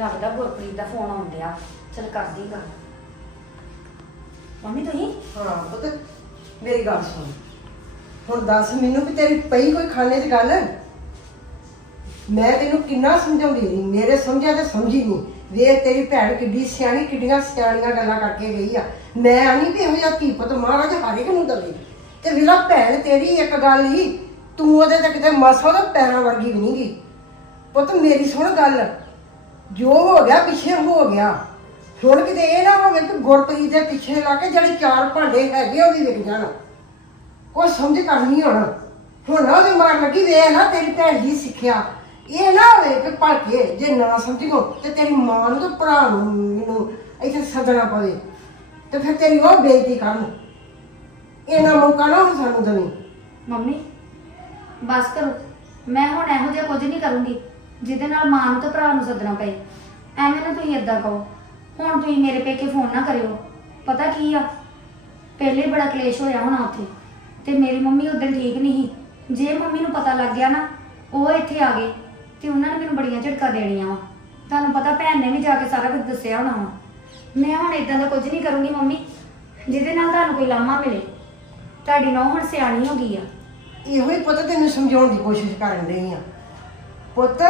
ਲੱਗਦਾ ਗੁਰਪ੍ਰੀਤ ਦਾ ਫੋਨ ਆਉਣ ਡਿਆ। ਚਲ ਕਰਦੀ ਗੱਲ। ਮੰਮੀ, ਤੁਸੀਂ? ਹਾਂ, ਪੁੱਤ, ਮੇਰੀ ਗੱਲ ਸੁਣ। ਹੁਣ ਦੱਸ ਮੈਨੂੰ ਵੀ ਤੇਰੀ ਪਈ ਕੋਈ ਖਾਣੇ 'ਚ ਗੱਲ? ਮੈਂ ਤੈਨੂੰ ਕਿੰਨਾ ਸਮਝਾਉਂਦੀ ਰਹੀ, ਮੇਰੇ ਸਮਝਿਆ ਤੇ ਸਮਝੀ ਨਹੀਂ। ਵੇਖ ਤੇਰੀ ਭੈਣ ਕਿੱਡੀ ਸਿਆਣੀ, ਕਿੱਡੀਆਂ ਸਿਆਣੀਆਂ ਗੱਲਾਂ ਕਰਕੇ ਗਈ ਆ। ਮੈਂ ਆਣੀ ਵੀ ਇਹੋ ਜਿਹਾ ਧੀ ਪੁੱਤ, ਮਹਾਰਾਜ ਹਰ ਇੱਕ ਨੂੰ ਦਵੇ। ਤੇ ਵਿਲਾ ਭੈਣ ਤੇਰੀ ਇੱਕ ਗੱਲ ਹੀ, ਤੂੰ ਉਹਦੇ ਤੇ ਕਿਤੇ ਮਸਾ ਉਹਦਾ ਪੈਰਾਂ ਵਰਗੀ ਵੀ ਨਹੀਂ ਗਈ ਪੁੱਤ, ਮੇਰੀ ਸੁਣ ਗੱਲ। ਜੋ ਹੋ ਗਿਆ, ਪਿੱਛੇ ਹੋ ਗਿਆ। ਹੁਣ ਕਿਤੇ ਇਹ ਨਾ ਹੋਵੇ ਕਿ ਗੁਰਪ੍ਰੀਤ ਦੇ ਪਿੱਛੇ ਲਾ ਕੇ ਜਿਹੜੇ ਚਾਰ ਭਾਂਡੇ ਹੈਗੇ ਉਹ ਵੀ ਵਿਕ ਜਾਣ। ਉਹ ਸਮਝ ਕਰਨੀ ਹੁਣ ਹੁਣ ਉਹਦੀ ਮਾਰ ਲੱਗੀ ਵੇ ਨਾ ਤੇਰੀ ਭੈਣ ਜੀ ਸਿੱਖਿਆ। ਇਹ ਨਾ ਹੋਵੇ ਕਿ ਭਲਕੇ ਜੇ ਨਾ ਸਮਝੋ, ਤੇ ਤੇਰੀ ਮਾਂ ਨੂੰ ਤੇ ਭਰਾ ਨੂੰ, ਮੈਨੂੰ ਇੱਥੇ ਸੱਦਣਾ ਪਵੇ। ਤੇ ਫਿਰ ਤੇਰੀ ਉਹ ਬੇਇੱਜ਼ਤੀ ਕਰਨ। ਇਹਨਾਂ ਮੌਕਾ ਨਾ ਹੁਣ ਸਾਨੂੰ ਦੇਣੀ। ਮੰਮੀ, ਬਸ ਕਰੋ। ਮੈਂ ਹੁਣ ਇਹੋ ਜਿਹਾ ਕੁਝ ਨਹੀਂ ਕਰੂੰਗੀ। ਜਿਹਦੇ ਨਾਲ ਮਾਂ ਨੂੰ ਤੇ ਭਰਾ ਨੂੰ ਸੱਦਣਾ ਪਏ। ਐਵੇਂ ਨਾ ਤੁਸੀਂ ਏਦਾਂ ਕਹੋ। ਹੁਣ ਤੁਸੀਂ ਮੇਰੇ ਪੇਕੇ ਫੋਨ ਨਾ ਕਰਿਓ। ਪਤਾ ਕੀ ਆ? ਪਹਿਲੇ ਬੜਾ ਕਲੇਸ਼ ਹੋਇਆ ਹੋਣਾ ਉੱਥੇ। ਤੇ ਮੇਰੀ ਮੰਮੀ ਉਦੋਂ ਠੀਕ ਨਹੀਂ ਸੀ। ਜੇ ਮੰਮੀ ਨੂੰ ਪਤਾ ਲੱਗ ਗਿਆ ਨਾ, ਉਹ ਇੱਥੇ ਆ ਗਏ। ਤੇ ਉਹਨਾਂ ਨੇ ਮੈਨੂੰ ਬੜੀਆਂ ਝਟਕਾ ਦੇਣੀਆਂ ਵਾ। ਤੁਹਾਨੂੰ ਪਤਾ ਭੈਣ ਨੇ ਵੀ ਜਾ ਕੇ ਸਾਰਾ ਕੁਝ ਦੱਸਿਆ ਹੋਣਾ ਵਾ। ਮੈਂ ਹੁਣ ਇਦਾਂ ਦਾ ਕੁਝ ਨਹੀਂ ਕਰੂੰਗੀ ਮੰਮੀ, ਜਿਹਦੇ ਨਾਲ ਤੁਹਾਨੂੰ ਕੋਈ ਲਾਮਾ ਮਿਲੇ। ਤੁਹਾਡੀ ਨੌਂ ਹੁਣ ਸਿਆਣੀ ਹੋ ਗਈ ਆ। ਇਹੋ ਹੀ ਪਤਾ ਤੈਨੂੰ ਸਮਝਾਉਣ ਦੀ ਕੋਸ਼ਿਸ਼ ਕਰਨ ਰਹੀ ਆ। ਪੁੱਤ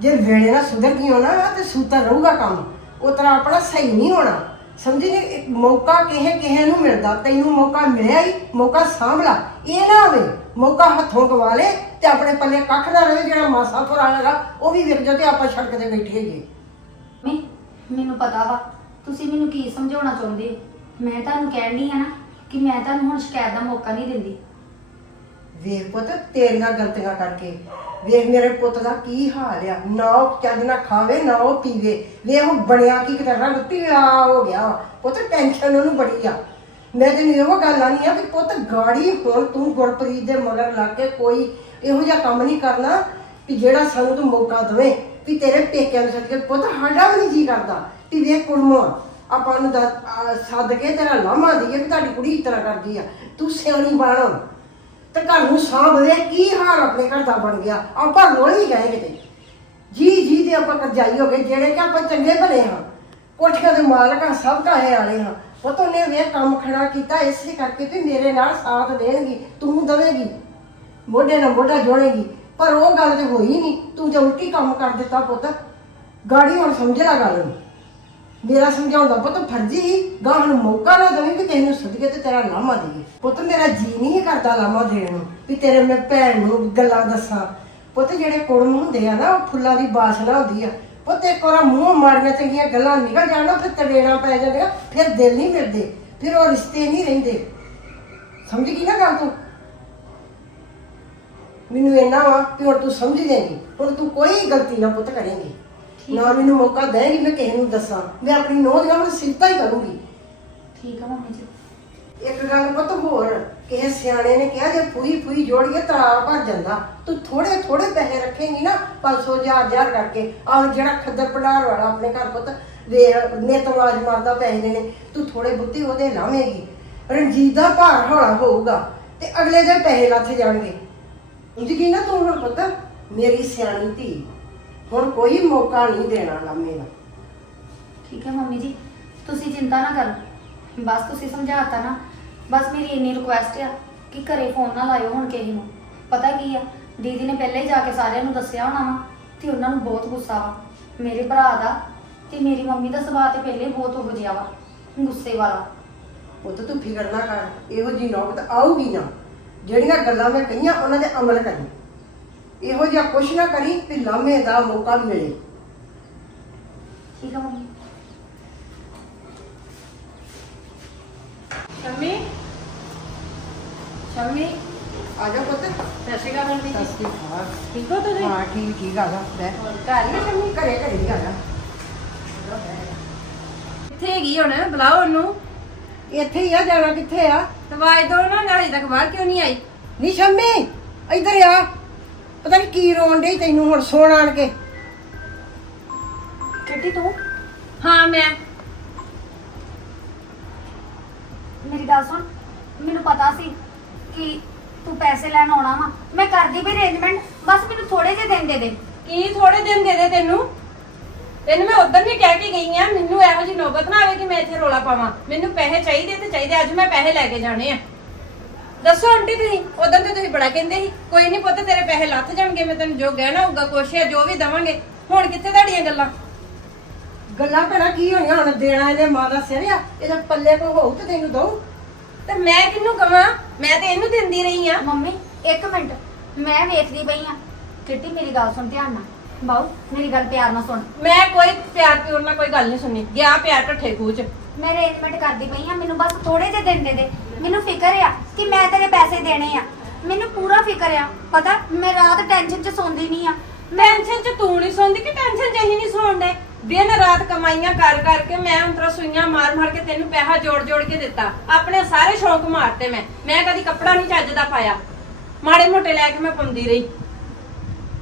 ਜੇ ਵੇਲੇ ਨਾਲ ਸੁਧਰ ਗਈ ਹੋਣਾ ਤੇ ਸੂਤਾ ਰਹੂਗਾ ਕੰਮ। ਉਹ ਤਰ੍ਹਾਂ ਆਪਣਾ ਸਹੀ ਨਹੀਂ ਹੋਣਾ। ਸਮਝੀ ਨਹੀਂ ਇੱਕ ਮੌਕਾ ਕਿਹੇ ਕਿਹੇ ਨੂੰ ਮਿਲਦਾ ਤੈਨੂੰ ਮੌਕਾ ਮਿਲਿਆ ਹੀ ਮੌਕਾ ਸਾਂਭ ਲਾ। ਇਹ ਨਾ ਹੋਵੇ ਮੌਕਾ ਹੱਥੋਂ ਗਵਾ ਲੇ ਤੇ ਆਪਣੇ ਪੱਲੇ ਕੱਖ ਨਾ ਰਵੇ ਜਿਹੜਾ ਮਾਸਾ ਹੈਗਾ ਉਹ ਵੀ ਵਿਕ ਜਾ ਤੇ ਆਪਾਂ ਸੜਕ ਤੇ ਬੈਠੇ ਜੀ ਮੰਮੀ ਮੈਨੂੰ ਪਤਾ ਵਾ ਤੁਸੀਂ ਮੈਨੂੰ ਕੀ ਸਮਝਾਉਣਾ ਚਾਹੁੰਦੇ ਹੋ? ਮੈਂ ਤੁਹਾਨੂੰ ਕਹਿਣੀ ਆ ਨਾ ਕਿ ਮੈਂ ਤੁਹਾਨੂੰ ਹੁਣ ਸ਼ਿਕਾਇਤ ਦਾ ਮੌਕਾ ਨਹੀਂ ਦਿੰਦੀ। ਵੇਖ ਪੁੱਤ ਤੇਰੀਆਂ ਗਲਤੀਆਂ ਕਰਕੇ। ਵੇਖ ਮੇਰੇ ਪੁੱਤ ਦਾ ਕੀ ਹਾਲ ਆ। ਨਾ ਉਹ ਚੱਜ ਨਾ ਖਾਵੇ, ਨਾ ਉਹ ਪੀਵੇ। ਵੇਖ ਉਹ ਬਣਿਆ ਕੀ ਕਿਤੇ ਰੰਗ ਪੀਲਾ ਹੋ ਗਿਆ। ਪੁੱਤ ਟੈਨਸ਼ਨ ਉਹਨੂੰ ਬੜੀ ਆ। ਮੈਂ ਤੈਨੂੰ ਇਹੋ ਗੱਲ ਆਣੀ ਆ ਕਿ ਪੁੱਤ ਗਾੜੀ ਹੁਣ ਤੂੰ ਗੁਰਪ੍ਰੀਤ ਦੇ ਮਗਰ ਲੱਗ ਕੇ ਕੋਈ ਇਹੋ ਜਿਹਾ ਕੰਮ ਨਹੀਂ ਕਰਨਾ ਕਿ ਜਿਹੜਾ ਸਾਨੂੰ ਤੂੰ ਮੌਕਾ ਦੇਵੇ। ਵੀ ਤੇਰੇ ਪੇਕਿਆਂ ਨੂੰ ਸੱਦ ਕੇ ਪੁੱਤ ਸਾਡਾ ਵੀ ਨਹੀਂ ਜੀ ਕਰਦਾ। ਵੀ ਵੇਖ ਕੁੜਮੋ, ਆਪਾਂ ਨੂੰ ਦੱਸ- ਸੱਦ ਕੇ ਤੇਰਾ ਲਾਮਾ ਦੀਏ ਵੀ ਤੁਹਾਡੀ ਕੁੜੀ ਇਸ ਤਰ੍ਹਾਂ ਕਰਦੀ ਆ। ਤੂੰ ਸਿਆਣੀ ਬਣ। ਤੇ ਘਰ ਨੂੰ ਸਾਂਭਦੇ ਕੀ ਹਾਲ ਆਪਣੇ ਘਰ ਦਾ ਬਣ ਗਿਆ। ਆਪਾਂ ਰੋਲੀ ਗਏ ਕਿਤੇ। ਜੀ ਜੀ ਦੇ ਆਪਾਂ ਕਰਜਾਈ ਹੋ ਗਏ, ਜਿਹੜੇ ਕਿ ਆਪਾਂ ਚੰਗੇ ਭਲੇ ਹਾਂ। ਕੋਠੀਆਂ ਦੇ ਮਾਲਕ ਹਾਂ, ਸਭ ਕਾਹੇ ਵਾਲੇ ਹਾਂ। ਪੁੱਤ, ਉਹਨੇ ਵੇ ਕੰਮ ਖੜਾ ਕੀਤਾ, ਇਸੇ ਕਰਕੇ ਵੀ ਮੇਰੇ ਨਾਲ ਸਾਥ ਦੇਣਗੀ, ਤੂੰ ਦਵੇਂਗੀ। ਮੋਢੇ ਨਾਲ ਮੋਢਾ ਜੋੜੇਗੀ। ਪਰ ਉਹ ਗੱਲ ਤੇ ਹੋਈ ਨਹੀਂ। ਤੂੰ ਤਾਂ ਉਲਟੀ ਕੰਮ ਕਰ ਦਿੱਤਾ ਪੁੱਤ। ਗਾੜੀ ਹੁਣ ਸਮਝ ਲੈ ਗੱਲ ਨੂੰ। ਮੇਰਾ ਸਮਝਾਉਣ ਦਾ ਪੁੱਤ ਫਰਜ਼ੀ ਹੀ ਗਾਹ ਨੂੰ ਮੌਕਾ ਨਾ ਦੇਵੀਂ ਕਿ ਕਿਸੇ ਨੂੰ ਸਦਕੇ ਤੇ ਤੇਰਾ ਲਾਮਾ ਦੇਈਏ। ਪੁੱਤ, ਮੇਰਾ ਜੀ ਨਹੀਂ ਕਰਦਾ ਲਾਮਾ ਦੇਣ ਨੂੰ, ਵੀ ਤੇਰੇ ਮੈਂ ਭੈਣ ਨੂੰ ਗੱਲਾਂ ਦੱਸਾਂ। ਪੁੱਤ, ਜਿਹੜੇ ਕੁੜਮ ਹੁੰਦੇ ਆ ਨਾ, ਉਹ ਫੁੱਲਾਂ ਦੀ ਬਾਸਨਾ ਹੁੰਦੀ ਆ। ਪੁੱਤ, ਇੱਕ ਵਾਰ ਮੂੰਹ ਮਾਰੀਆਂ ਚੰਗੀਆਂ ਗੱਲਾਂ ਨਿਕਲ ਜਾਣ ਫਿਰ ਤਵੇੜਾਂ ਪੈ ਜਾਂਦਾ ਫਿਰ ਦਿਲ ਨਹੀਂ ਮਿਲਦੇ, ਫਿਰ ਉਹ ਰਿਸ਼ਤੇ ਨਹੀਂ ਰਹਿੰਦੇ। ਸਮਝ ਗਈ ਨਾ ਗੱਲ ਤੂੰ? ਮੈਨੂੰ ਇੰਨਾ ਵਾ ਕਿ ਹੁਣ ਤੂੰ ਸਮਝ ਜਾਏਗੀ, ਹੁਣ ਤੂੰ ਕੋਈ ਗਲਤੀ ਨਾ ਪੁੱਤ ਕਰੇਂਗੀ। ਨਾ ਮੈਨੂੰ ਮੌਕਾ ਦੇਗੀ ਮੈਂ ਕਿਸੇ ਨੂੰ ਦੱਸਾਂ। ਮੈਂ ਆਪਣੀ ਨੋਹ ਦੀਆਂ ਮੈਂ ਸਿਫਤਾਂ ਹੀ ਕਰੂੰਗੀ। ਠੀਕ ਆ ਮੰਮੀ ਜੀ। ਇੱਕ ਗੱਲ ਪੁੱਤ ਹੋਰ ਕਿਸੇ ਸਿਆਣੇ ਨੇ ਕਿਹਾ ਜੇ ਫੂਈ ਫੂਈ ਜੋੜੀਏ ਤਰਾਰ ਭਰ ਜਾਂਦਾ। ਤੂੰ ਥੋੜੇ ਥੋੜੇ ਪੈਸੇ ਰੱਖੇਂਗੀ ਨਾ 500 ਹਜ਼ਾਰ ਹਜ਼ਾਰ ਕਰਕੇ। ਆਹ ਜਿਹੜਾ ਖੱਦਰ ਪੜਾਰ ਵਾਲਾ ਆਪਣੇ ਘਰ ਪੁੱਤ ਵੇ ਨੇਤਵਾਜ ਮਾਰਦਾ ਪੈਸੇ ਨੇ ਤੂੰ ਥੋੜੇ ਬੁੱਤੀ ਉਹਦੇ ਲਾਵੇਂਗੀ। ਰਣਜੀਤ ਦਾ ਭਾਰ ਹੌਲਾ ਹੋਊਗਾ ਤੇ ਅਗਲੇ ਦੇ ਪੈਸੇ ਲੱਥ ਜਾਣਗੇ। ਇੰਜਗੀ ਨਾ ਤੂੰ ਹੁਣ ਪੁੱਤ? ਮੇਰੀ ਸਿਆਣੀ ਧੀ। ਹੁਣ ਕੋਈ ਮੌਕਾ ਨਹੀਂ ਦੇਣਾ ਲਾਮੇ ਦਾ। ਠੀਕ ਹੈ ਮੰਮੀ ਜੀ ਤੁਸੀਂ ਚਿੰਤਾ ਨਾ ਕਰੋ। ਬਸ ਤੁਸੀਂ ਸਮਝਾਤਾ ਨਾ ਬਸ ਮੇਰੀ ਇੰਨੀ ਰਿਕੁਐਸਟ ਆ ਕਿ ਘਰੇ ਫੋਨ ਨਾ ਲਾਇਓ ਹੁਣ ਕਿਸੇ ਨੂੰ। ਪਤਾ ਕੀ ਆ ਦੀਦੀ ਨੇ ਪਹਿਲੇ ਹੀ ਜਾ ਕੇ ਸਾਰਿਆਂ ਨੂੰ ਦੱਸਿਆ ਹੋਣਾ ਵਾ ਤੇ ਉਹਨਾਂ ਨੂੰ ਬਹੁਤ ਗੁੱਸਾ ਵਾ। ਮੇਰੇ ਭਰਾ ਦਾ ਤੇ ਮੇਰੀ ਮੰਮੀ ਦਾ ਸੁਭਾਅ ਤੇ ਪਹਿਲੇ ਬਹੁਤ ਹੋ ਜਿਆ ਵਾ ਗੁੱਸੇ ਵਾਲਾ। ਪੁੱਤ ਤੂੰ ਫਿਕਰ ਨਾ ਕਰ ਇਹੋ ਜੀ ਨੌਬਤ ਆਊਗੀ ਨਾ। ਜਿਹੜੀਆਂ ਗੱਲਾਂ ਮੈਂ ਕਹੀਆਂ ਉਹਨਾਂ ਦੇ ਅਮਲ ਕਰੀ। ਇਹੋ ਜਿਹਾ ਕੁਛ ਨਾ ਕਰੀ ਕਿ ਲਾਮੇ ਦਾ ਮੌਕਾ ਮਿਲੇ। ਠੀਕ ਆ ਮੰਮੀ। ਸ਼ਮੀ? ਸ਼ਮੀ? ਆ ਜਾ ਪੁੱਤ। ਸਤਿ ਸ਼੍ਰੀ ਅਕਾਲ ਆਂਟੀ ਜੀ। ਸਸਤੀ ਖਾਰ ਠੀਕ ਹੋ ਤੁਸੀਂ? ਹਾਂ ਠੀਕ ਠੀਕ ਆ ਜਾ ਬੈ ਹੋਰ ਘਰ ਹੀ ਆ ਸ਼ਮੀ? ਘਰੇ ਘਰੇ ਹੀ ਆ ਜਾ। ਕਿੱਥੇ ਹੈਗੀ ਹੁਣ? ਬੁਲਾਓ ਉਹਨੂੰ। ਇੱਥੇ ਹੀ ਆ ਜਾਣਾ ਕਿੱਥੇ ਆ? ਤੇ ਆਵਾਜ਼ ਦੋ ਨਾ ਨਾਲੇ ਤੱਕ ਬਾਹਰ ਕਿਉਂ ਨਹੀਂ ਆਈ? ਨੀ ਸ਼ੰਮੀ ਇੱਧਰ ਆ। ਪਤਾ ਨਹੀਂ ਕੀ ਰੋਣ ਡਈ ਤੈਨੂੰ ਹੁਣ ਸੋਣ ਆਣ ਕੇ। ਕਿੱਟੀ ਤੂੰ? ਹਾਂ ਮੈਂ। ਮੇਰੀ ਗੱਲ ਸੁਣ ਮੈਨੂੰ ਪਤਾ ਸੀ ਕਿ ਤੂੰ ਪੈਸੇ ਲੈਣ ਆਉਣਾ ਵਾ। ਮੈਂ ਕਰਦੀ ਵੀ ਅਰੇਂਜਮੈਂਟ ਬਸ ਮੈਨੂੰ ਥੋੜੇ ਜਿਹੇ ਦਿਨ ਦੇ ਦੇ। ਕੀ ਥੋੜੇ ਦਿਨ ਦੇ ਦੇ ਤੈਨੂੰ? ਤੈਨੂੰ ਮੈਂ ਉਦੋਂ ਵੀ ਕਹਿ ਕੇ ਗਈ ਆ ਮੈਨੂੰ ਇਹੋ ਜਿਹੀ ਨੌਬਤ ਨਾ ਆਵੇ ਕਿ ਮੈਂ ਇੱਥੇ ਰੋਲਾ ਪਾਵਾਂ। ਮੈਨੂੰ ਪੈਸੇ ਚਾਹੀਦੇ ਤੇ ਚਾਹੀਦੇ ਅੱਜ ਮੈਂ ਪੈਸੇ ਲੈ ਕੇ ਜਾਣੇ ਆ। ਦੱਸੋ ਆਂਟੀ ਤੁਸੀਂ ਉਦੋਂ ਤੇ ਤੁਸੀਂ ਬੜਾ ਕਹਿੰਦੇ ਸੀ ਕੋਈ ਨਹੀਂ ਪੁੱਤ ਤੇਰੇ ਪੈਸੇ ਲੱਥ ਜਾਣਗੇ ਮੈਂ ਤੈਨੂੰ ਜੋ ਗਹਿਣਾ ਹੋਊਗਾ ਕੁਛ ਹੈ ਜੋ ਵੀ ਦਵਾਂਗੇ ਹੁਣ ਕਿੱਥੇ ਤੁਹਾਡੀਆਂ ਗੱਲਾਂ? ਗੱਲਾਂ ਕਰਾਂ ਕੀ ਹੋਈਆਂ ਹੁਣ ਦੇਣਾ ਇਹਦੇ ਮਾਂ ਦਾ ਸਿਰ ਆ ਇਹਦੇ ਪੱਲੇ ਕੋ ਹੋਊ ਤੇ ਤੈਨੂੰ ਦਊ। ਤੇ ਮੈਂ ਕਿਹਨੂੰ ਕਵਾਂ? ਮੈਂ ਤੇ ਇਹਨੂੰ ਦਿੰਦੀ ਰਹੀ ਆ। ਮੰਮੀ ਇੱਕ ਮਿੰਟ ਮੈਂ ਵੇਖਦੀ ਪਈ ਆ। ਕਿੱਟੀ ਮੇਰੀ ਗੱਲ ਸੁਣ ਧਿਆਨ ਨਾਲ। ਬਾਊ ਮੇਰੀ ਗੱਲ ਪਿਆਰ ਨਾਲ ਸੁਣ। ਮੈਂ ਕੋਈ ਪਿਆਰ ਪਿਓਰ ਨਾਲ ਕੋਈ ਗੱਲ ਨਹੀਂ ਸੁਣੀ ਗਿਆ ਪਿਆਰ ਢੱਠੇ ਖੂਚ ਮੈਂ ਅਰੇਂਜਮੈਂਟ ਕਰਦੀ ਪਈ ਆ ਮੈਨੂੰ ਬਸ ਥੋੜੇ ਜਿਹੇ ਦਿਨ ਦੇ ਦੇ। ਮੈਨੂੰ ਫਿਕਰ ਆ ਕਿ ਮੈਂ ਤੇਰੇ ਪੈਸੇ ਦੇਣੇ ਆ। ਮੈਨੂੰ ਪੂਰਾ ਫਿਕਰ ਆ। ਪਤਾ, ਮੈਂ ਰਾਤ ਟੈਨਸ਼ਨ 'ਚ ਸੌਂਦੀ ਨਹੀਂ ਆ। ਟੈਨਸ਼ਨ ਚ ਤੂੰ ਨਹੀਂ ਸੌਂਦੀ ਕਿ ਟੈਨਸ਼ਨ ਚ ਅਸੀਂ ਨਹੀਂ ਸੌਂਦੇ? ਦਿਨ ਰਾਤ ਕਮਾਈਆਂ ਕਰ ਕਰਕੇ ਮੈਂ ਅੰਤਰਾ ਸੂਈਆਂ ਮਾਰ ਮਾਰ ਕੇ ਤੈਨੂੰ ਪੈਸਾ ਜੋੜ ਜੋੜ ਕੇ ਦਿੱਤਾ। ਆਪਣੇ ਸਾਰੇ ਸ਼ੌਂਕ ਮਾਰਤੇ ਮੈਂ। ਮੈਂ ਕਦੀ ਕੱਪੜਾ ਨਹੀਂ ਚੱਜ ਦਾ ਪਾਇਆ। ਮਾੜੇ ਮੋਟੇ ਲੈ ਕੇ ਮੈਂ ਪਾਉਂਦੀ ਰਹੀ।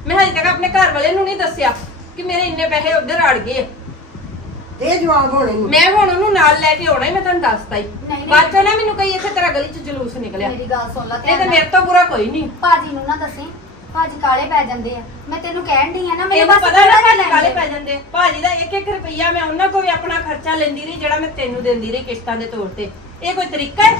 ਮੈਂ ਹਜੇ ਤੱਕ ਆਪਣੇ ਘਰ ਵਾਲੇ ਨੂੰ ਨਹੀਂ ਦੱਸਿਆ ਕਿ ਮੇਰੇ ਇੰਨੇ ਪੈਸੇ ਉੱਧਰ ਅੜ ਗਏ। ਆ। ਦੇ ਜਵਾਬ ਹੋਣੇ ਨੂੰ। ਮੈਂ ਹੁਣ ਉਹਨੂੰ ਨਾਲ ਲੈ ਕੇ ਆਉਣਾ ਹੀ ਮੈਂ ਤੁਹਾਨੂੰ ਦੱਸਤਾ ਹੀ। ਨਹੀਂ। ਬਾਅਦ ਚੋਂ ਨਾ ਮੈਨੂੰ ਕਹੀ ਇੱਥੇ ਤੇਰਾ ਗਲੀ ਚ ਜਲੂਸ ਨਿਕਲਿਆ। ਮੇਰੀ ਗੱਲ ਸੁਣ ਲੈ ਨਹੀਂ ਧਿਆਨ ਤੇ ਨਾਲ। ਮੇਰੇ ਤੋਂ ਬੁਰਾ ਕੋਈ ਨਹੀਂ। ਭਾਜੀ ਨੂੰ ਨਾ ਦੱਸੀ ਭਾਜੀ ਕਾਲੇ ਪੈ ਜਾਂਦੇ ਆ। ਮੈਂ ਤੈਨੂੰ ਕਹਿਣ ਡਈ ਆ ਨਾ ਮੈਨੂੰ ਮੈਨੂੰ ਬਸ ਪਤਾ ਨਾ ਭਾਜੀ ਕਾਲੇ ਪੈ ਦੇ। ਜਾਂਦੇ ਭਾਜੀ ਦਾ ਇੱਕ ਇੱਕ ਰੁਪਈਆ ਮੈਂ ਉਹਨਾਂ ਕੋਲ ਵੀ ਆਪਣਾ ਖਰਚਾ ਲੈਂਦੀ ਰਹੀ ਜਿਹੜਾ ਮੈਂ ਤੈਨੂੰ ਦਿੰਦੀ ਰਹੀ ਕਿਸ਼ਤਾਂ ਦੇ ਤੌਰ ਤੇ। ਇਹ ਕੋਈ ਤਰੀਕਾ ਹੈ?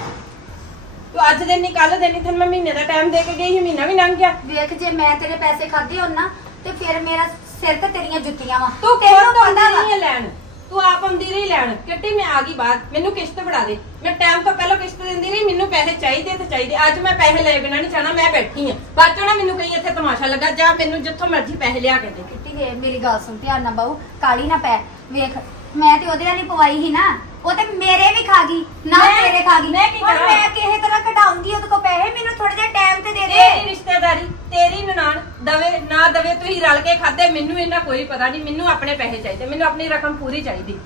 ਤੂੰ ਅੱਜ ਦੇ ਨਹੀਂ ਕੱਲ ਦੇ ਨਹੀਂ ਤੈਨੂੰ ਮੈਂ ਮਹੀਨੇ ਦਾ ਟਾਈਮ ਦੇ ਕੇ ਗਈ ਸੀ ਮਹੀਨਾ ਵੀ ਲੰਘ ਗਿਆ। ਵੇਖ ਜੇ ਮੈਂ ਤੇਰੇ ਪੈਸੇ ਖਾਦੇ ਹੋਣ ਨਾ ਤੇ ਫਿਰ ਮੇਰਾ ਸਿਰ ਤੇ ਤੇਰੀਆਂ ਜੁੱਤੀਆਂ ਵਾ। ਤੂੰ ਰਹੀ ਹੈ ਲੈਣ। ਤੂੰ ਆਪ ਆਉਂਦੀ ਰਹੀ ਲੈਣ। ਕਿੱਟੀ ਮੈਂ ਆ ਗਈ ਬਾਹਰ। ਮੈਨੂੰ ਕਿਸ਼ਤ ਫੜਾ ਦੇ। ਮੈਂ ਟਾਈਮ ਤੋਂ ਪਹਿਲਾਂ ਕਿਸ਼ਤ ਦਿੰਦੀ ਰਹੀ, ਮੈਨੂੰ ਪੈਸੇ ਚਾਹੀਦੇ ਤੇ ਚਾਹੀਦੇ। ਅੱਜ ਮੈਂ ਪੈਸੇ ਲੈ ਬਿਨਾਂ ਨਹੀਂ ਚਾਹਣਾ ਮੈਂ ਬੈਠੀ ਆ ਬਾਅਦ ਚੋਂ ਨਾ ਮੈਨੂੰ ਕਹੀ ਇੱਥੇ ਤਮਾਸ਼ਾ ਲੱਗਾ, ਜਾਂ ਮੈਨੂੰ ਜਿੱਥੋਂ ਮਰਜ਼ੀ ਪੈਸੇ ਲਿਆ ਕੇ ਦੇ। ਕਿੱਟੀ ਵੇ ਮੇਰੀ ਗੱਲ ਸੁਣ, ਧਿਆਨ ਨਾਲ ਬਾਊ ਕਾਲੀ ਨਾ ਪੈ। ਵੇਖ, ਮੈਂ ਤੇ ਉਹਦੇ ਵਾਲੀ ਪਵਾਈ ਸੀ ਨਾ। ਉਹ ਤੇ ਮੇਰੇ ਵੀ ਖਾ ਗਈ ਨਾ ਮੈਂ- ਤੇਰੇ ਖਾ ਗਈ। ਮੈਂ ਕੀ ਹੁਣ ਕਰਾਂ? ਮੈਂ ਕਿਸੇ ਤਰ੍ਹਾਂ ਕਢਾਉਂਗੀ ਉਹਦੇ ਕੋ ਪੈਸੇ? ਮੈਨੂੰ ਥੋੜੇ ਜਿਹਾ ਟਾਈਮ ਤੇ ਦੇ ਤੇਰੀ ਦੇ ਰਿਸ਼ਤੇਦਾਰੀ ਤੇਰੀ ਨਨਾਣ ਦਵੇ ਨਾ ਦਵੇ ਤੁਸੀਂ ਰਲ ਕੇ ਖਾਦੇ ਮੈਨੂੰ ਇਹਨਾਂ ਕੋਈ ਪਤਾ ਨਹੀਂ ਮੈਨੂੰ ਆਪਣੇ ਪੈਸੇ ਚਾਹੀਦੇ ਮੈਨੂੰ ਆਪਣੀ ਰਕਮ ਪੂਰੀ ਚਾਹੀਦੀ।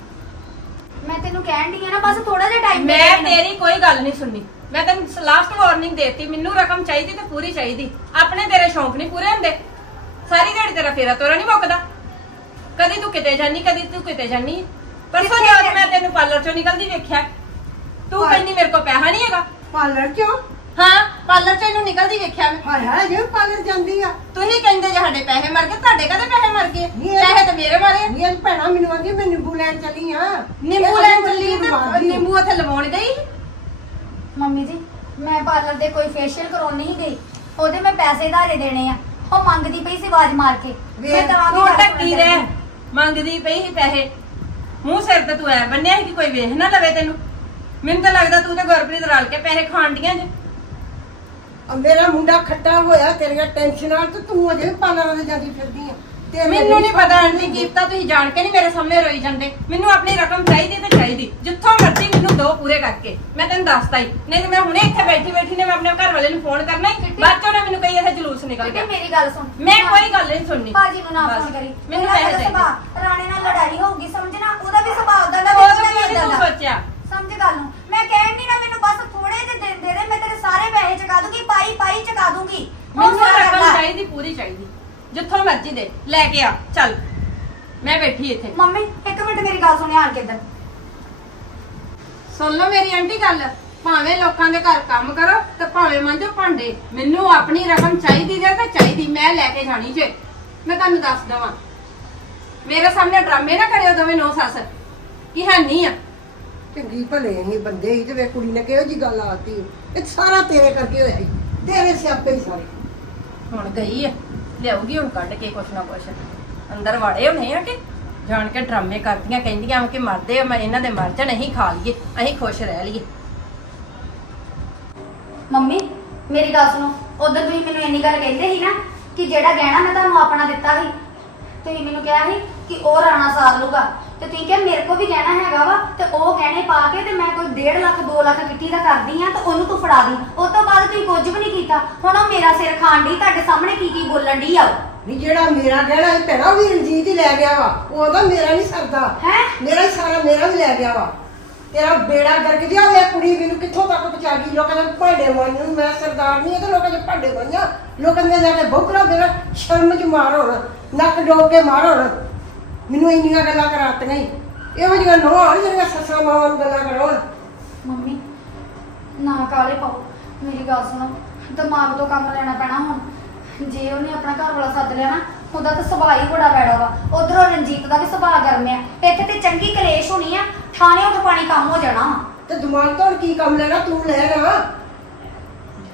ਮੈਂ ਤੈਨੂੰ ਕਹਿਣ ਦੀ ਆ ਨਾ ਬਸ ਥੋੜਾ ਜਿਹਾ ਟਾਈਮ ਮੈਂ ਤੇਰੀ ਕੋਈ ਗੱਲ ਨਹੀਂ ਸੁਣਨੀ। ਮੈਂ ਤੈਨੂੰ ਲਾਸਟ ਵਾਰਨਿੰਗ ਦੇਤੀ ਮੈਨੂੰ ਰਕਮ ਚਾਹੀਦੀ ਤੇ ਪੂਰੀ ਚਾਹੀਦੀ। ਆਪਣੇ ਤੇਰੇ ਸ਼ੌਂਕ ਨਹੀਂ ਪੂਰੇ ਹੁੰਦੇ। ਸਾਰੀ ਦਿਹਾੜੀ ਤੇਰਾ ਫੇਰਾ ਤੋਰਾ ਨਹੀਂ ਮੁੱਕਦਾ। ਕਦੀ ਤੂੰ ਕਿਤੇ ਜਾਨੀ ਕਦੀ ਤੂੰ ਕਿਤੇ ਜਾਨੀ ਪਰਸੋਂ ਕਿੱਥੇ? ਮੈਂ ਤੈਨੂੰ ਪਾਰਲਰ ਚੋਂ ਨਿਕਲਦੀ ਵੇਖਿਆ। ਤੂੰ ਹਾਂ। ਕਹਿੰਦੀ ਮੇਰੇ ਕੋਲ ਪੈਸਾ ਨਹੀਂ ਹੈਗਾ। ਪਾਰਲਰ ਕਿਉਂ? ਹਾਂ ਪਾਰਲਰ ਚੋਂ ਇਹਨੂੰ ਨਿਕਲਦੀ ਵੇਖਿਆ ਮੈਂ। ਹਾਏ ਹਾਏ ਜੇ ਪਾਰਲਰ ਜਾਂਦੀ ਆ। ਤੁਸੀਂ ਕਹਿੰਦੇ ਜੇ ਸਾਡੇ ਪੈਸੇ ਮਰ ਗਏ ਤੁਹਾਡੇ ਕਦੇ ਪੈਸੇ ਮਰ ਗਏ? ਨਹੀਂ ਇਹ- ਪੈਸੇ ਤਾਂ ਮੇਰੇ ਮਾਰੇ। ਆ। ਨਹੀਂ ਇਹ ਭੈਣਾ ਮੈਨੂੰ ਆਂਦੀ ਮੈਂ ਨਿੰਬੂ ਲੈਣ ਚੱਲੀ ਆ। ਨਿੰਬੂ ਲੈਣ ਚੱਲੀ ਤੇ ਨਿੰਬੂ ਉੱਥੇ ਲਵਾਉਣ ਗਈ ਮੰਮੀ ਜੀ ਮੈਂ ਪਾਰਲਰ ਦੇ ਕੋਈ ਫੇਸ਼ੀਅਲ ਕਰਾਉਣ ਨਹੀਂ ਗਈ। ਉਹਦੇ ਮੈਂ ਪੈਸੇ ਧਾਰੇ ਦੇਣੇ ਆ। ਉਹ ਮੰਗਦੀ ਪਈ ਸੀ ਆਵਾਜ਼ ਮਾਰ ਕੇ। ਮੈਂ ਤਾਂ ਤੂੰ ਟੱਕੀ ਰਹਿ। ਮੰਗਦੀ ਪਈ ਸੀ ਪੈਸੇ। ਮੂੰਹ ਸਿਰ ਤੇ ਤੂੰ ਐ ਬੰਨਿਆ ਸੀ ਕਿ ਕੋਈ ਵੇਖ ਨਾ ਲਵੇ ਤੈਨੂੰ? ਮੈਨੂੰ ਤਾਂ ਲੱਗਦਾ ਤੂੰ ਤੇ ਗੁਰਪ੍ਰੀਤ ਰਲ ਕੇ ਪੈਸੇ ਖਾਣ ਡੀਆਂ ਜੇ ਮੇਰਾ ਮੁੰਡਾ ਖੱਟਾ ਹੋਇਆ, ਤੇਰੀਆਂ ਟੈਨਸ਼ਨਾਂ ਤੇ ਤੂੰ ਅਜੇ ਵੀ ਪਾਰਲਰ ਦੇ ਜਾਂਦੀ ਫਿਰਦੀ ਆ। ਤੇ ਮੈਨੂੰ ਨਹੀਂ ਪਤਾ ਆਂਟੀ ਕੀਤਾ ਤੁਸੀਂ ਜਾਣ ਕੇ ਨਹੀਂ ਮੇਰੇ ਸਾਹਮਣੇ ਰੋਈ ਜਾਂਦੇ। ਮੈਨੂੰ ਆਪਣੀ ਰਕਮ ਚਾਹੀਦੀ ਤੇ ਚਾਹੀਦੀ। ਜਿੱਥੋਂ ਮਰਜ਼ੀ ਮੈਨੂੰ ਦੋ ਪੂਰੇ ਕਰਕੇ। ਮੈਂ ਤੈਨੂੰ ਦੱਸਤਾ ਹੀ। ਨਹੀਂ ਤੇ ਮੈਂ ਹੁਣੇ ਇੱਥੇ ਬੈਠੀ ਬੈਠੀ ਨੇ ਮੈਂ ਆਪਣੇ ਘਰ ਵਾਲੇ ਨੂੰ ਫੋਨ ਕਰਨਾ ਹੀ। ਬਾਅਦ ਚੋਂ ਨਾ ਮੈਨੂੰ ਕਹੀ ਇਹ ਜਲੂਸ ਨਿਕਲ ਗਿਆ ਮੇਰੀ ਗੱਲ ਸੁਣ। ਮੈਂ ਕੋਈ ਗੱਲ ਨਹੀਂ ਸੁਣਨੀ। ਭਾਜੀ ਨੂੰ ਨਾ ਬਸ। ਫੋਨ ਕਰੀ। ਮੈਨੂੰ ਪੈਸੇ ਚਾਹੀਦੇ। ਸੁਭਾਅ, ਰਾਣੇ ਨਾਲ ਲੜਾਈ ਹੋਊਗੀ ਸਮਝਣਾ? ਉਹਦਾ ਵੀ ਸੁਭਾਅ ਉਦਾਂ ਦਾ ਉਹ ਤਾਂ ਵੀ ਤੂੰ ਦਾ। ਸੋਚਿਆ। ਸਮਝ ਗੱਲ ਨੂੰ। ਮੈਂ ਕਹਿਣ ਨਹੀਂ ਨਾ ਮੈਨੂੰ ਬਸ ਥੋੜੇ ਜਿਹੇ ਦਿਨ ਦੇ ਦੇ ਮੈਂ ਤੇਰੇ ਸਾਰੇ ਪੈਸੇ ਚੁਕਾ ਦੂੰਗੀ ਪਾਈ ਪਾਈ ਚੁਕਾ ਦੂੰਗੀ। ਉਹ ਮੈਨੂੰ ਸਾਰਾ ਰਕਮ ਕਰਦਾ। ਚਾਹੀਦੀ ਪੂਰੀ ਚਾਹੀਦੀ। ਜਿੱਥੋਂ ਮਰਜ਼ੀ ਦੇ ਲੈ ਕੇ ਆ ਚੱਲ। ਮੈਂ ਬੈਠੀ ਇੱਥੇ। ਮੰਮੀ ਇੱਕ ਮਿੰਟ ਮੇਰੀ ਗੱਲ ਸੁਣਿਆ ਆਣ ਕੇ ਇੱਧਰ। ਸੁਣ ਲਓ ਮੇਰੀ ਆਂਟੀ ਗੱਲ ਭਾਵੇਂ ਲੋਕਾਂ ਦੇ ਘਰ ਕੰਮ ਕਰੋ ਤੇ ਭਾਵੇਂ ਮੰਜੋ ਭਾਂਡੇ ਮੈਨੂੰ ਆਪਣੀ ਰਕਮ ਚਾਹੀਦੀ ਜੇ ਤਾਂ ਚਾਹੀਦੀ ਮੈਂ ਲੈ ਕੇ ਜਾਣੀ ਜੇ। ਮੈਂ ਤੁਹਾਨੂੰ ਦੱਸ ਦਵਾਂ। ਮੇਰੇ ਸਾਹਮਣੇ ਡਰਾਮੇ ਨਾ ਕਰਿਓ ਦੋਵੇਂ ਨੋ ਸੱਸ ਕੀ ਹੈ ਨਹੀਂ ਆ। ਚੰਗੀ ਭਲੇ ਹੀ ਬੰਦੇ ਹੀ ਤੇ ਵੇ ਕੁੜੀ ਨੇ ਕਿਹੋ ਜੀ ਗੱਲ ਆਤੀ ਇਹ ਸਾਰਾ ਤੇਰੇ ਕਰਕੇ ਹੋਇਆ ਸੀ। ਤੇਰੇ ਸਿਆਪੇ ਹੀ ਸਾਰੇ। ਹੁਣ ਗਈ ਆ। ਲਿਆਉਗੀ ਹੁਣ ਕੱਢ ਕੇ ਕੁਛ ਨਾ ਕੁਛ। ਅੰਦਰ ਵਾੜੇ ਹੋਣੇ ਆ ਕਿ? ਜਾਣ ਕੇ ਡਰਾਮੇ ਕਰਦੀਆਂ, ਕਹਿੰਦੀਆਂ ਕਿ ਮਰਦੇ ਆ, ਮੈਂ ਇਹਨਾਂ ਦੇ ਮਰ ਜਾਣ, ਅਸੀਂ ਖਾ ਲਈਏ, ਅਸੀਂ ਖੁਸ਼ ਰਹਿ ਲਈਏ। ਮੰਮੀ, ਮੇਰੀ ਗੱਲ ਸੁਣੋ, ਉਧਰ ਤੁਸੀਂ ਮੈਨੂੰ ਇੰਨੀ ਗੱਲ ਕਹਿੰਦੇ ਸੀ ਨਾ ਕਿ ਜਿਹੜਾ ਗਹਿਣਾ ਮੈਂ ਤੁਹਾਨੂੰ ਆਪਣਾ ਦਿੱਤਾ ਸੀ, ਤੁਸੀਂ ਮੈਨੂੰ ਕਿਹਾ ਸੀ ਕਿ ਉਹ ਰਾਣਾ ਸਾਧ ਲੂਗਾ ਤੇ ਤੁਸੀਂ ਕਿਹਾ ਮੇਰੇ ਕੋਲ ਵੀ ਗਹਿਣਾ ਹੈਗਾ ਵਾ ਤੇ ਉਹ ਗਹਿਣੇ ਪਾ ਕੇ ਤੇ ਮੈਂ ਕੋਈ 1.5 ਲੱਖ 2 ਲੱਖ ਕਿੱਟੀ ਦਾ ਕਰਦੀ ਆ ਤੇ ਉਹਨੂੰ ਤੂੰ ਫੜਾ ਦੀ। ਉਸ ਤੋਂ ਬਾਅਦ ਤੁਸੀਂ ਕੁਝ ਵੀ ਨਹੀਂ ਕੀਤਾ। ਹੁਣ ਉਹ ਮੇਰਾ ਸਿਰ ਖਾਣ ਦੀ ਤੁਹਾਡੇ ਸਾਹਮਣੇ ਕੀ ਕੀ ਬੋਲਣ ਦੀ ਆ ਨਹੀਂ ਜਿਹੜਾ ਮੇਰਾ ਗਹਿਣਾ ਸੀ ਭੈਣਾ ਉਹ ਵੀ ਰਣਜੀਤ ਹੀ ਲੈ ਗਿਆ ਵਾ। ਉਹਦਾ ਮੇਰਾ ਨਹੀਂ ਸਰਦਾ। ਹੈ? ਮੇਰਾ ਹੀ ਸਾਰਾ ਮੇਰਾ ਵੀ ਲੈ ਗਿਆ ਵਾ। ਤੇਰਾ ਬੇੜਾ ਗਰਕ ਜਿਹਾ ਹੋਇਆ ਕੁੜੀ ਮੈਨੂੰ ਕਿੱਥੋਂ ਤੱਕ ਪਹੁੰਚਾ ਗਈ? ਲੋਕਾਂ ਦੇ ਭਾਂਡੇ ਮਾਂਜਣ ਮੈਂ ਸਰਦਾਰ ਨਹੀਂ ਹੈ ਤੇ ਲੋਕਾਂ ਦੇ ਭਾਂਡੇ ਮਾਂਜਾਂ ਲੋਕਾਂ ਦੇ ਜਾ ਕੇ ਬੋਕਰਾ ਦੇਣਾ ਸ਼ਰਮ ਚ ਮਾਰ ਹੋਣ ਨੱਕ ਡੋਬ ਕੇ ਮਾਰ ਹੋਣ। ਮੈਨੂੰ ਇੰਨੀਆਂ ਗੱਲਾਂ ਕਰਾਤੀਆਂ ਹੀ ਇਹੋ ਜਿਹੀਆਂ ਨੋਹਾਂ ਜਿਹੜੀਆਂ ਸੱਸਾਂ ਮਾਵਾਂ ਨੂੰ ਗੱਲਾਂ ਕਰਾਉਣ। ਮੰਮੀ ਨਾ ਕਾਲੇ ਪਾਓ। ਮੇਰੀ ਗੱਲ ਸੁਣੋ ਦਿਮਾਗ ਤੋਂ ਕੰਮ ਲੈਣਾ ਪੈਣਾ ਹੁਣ। ਜੇ ਉਹਨੇ ਆਪਣਾ ਘਰ ਵਾਲਾ ਸੱਦ ਲਿਆ ਨਾ ਉਹਦਾ ਤਾਂ ਸੁਭਾਅ ਹੀ ਬੜਾ ਵੈੜਾ ਵਾ। ਉਧਰੋਂ ਰਣਜੀਤ ਦਾ ਵੀ ਸੁਭਾਅ ਗਰਮ ਆ। ਇੱਥੇ ਤੇ ਚੰਗੀ ਕਲੇਸ਼ ਹੋਣੀ ਆ ਥਾਣੇ ਉੱਠ ਪਾਣੀ ਕੰਮ ਹੋ ਜਾਣਾ। ਤੇ ਦਿਮਾਗ ਤੋਂ ਹੁਣ ਕੀ ਕੰਮ ਲੈਣਾ? ਤੂੰ ਲੈ ਨਾ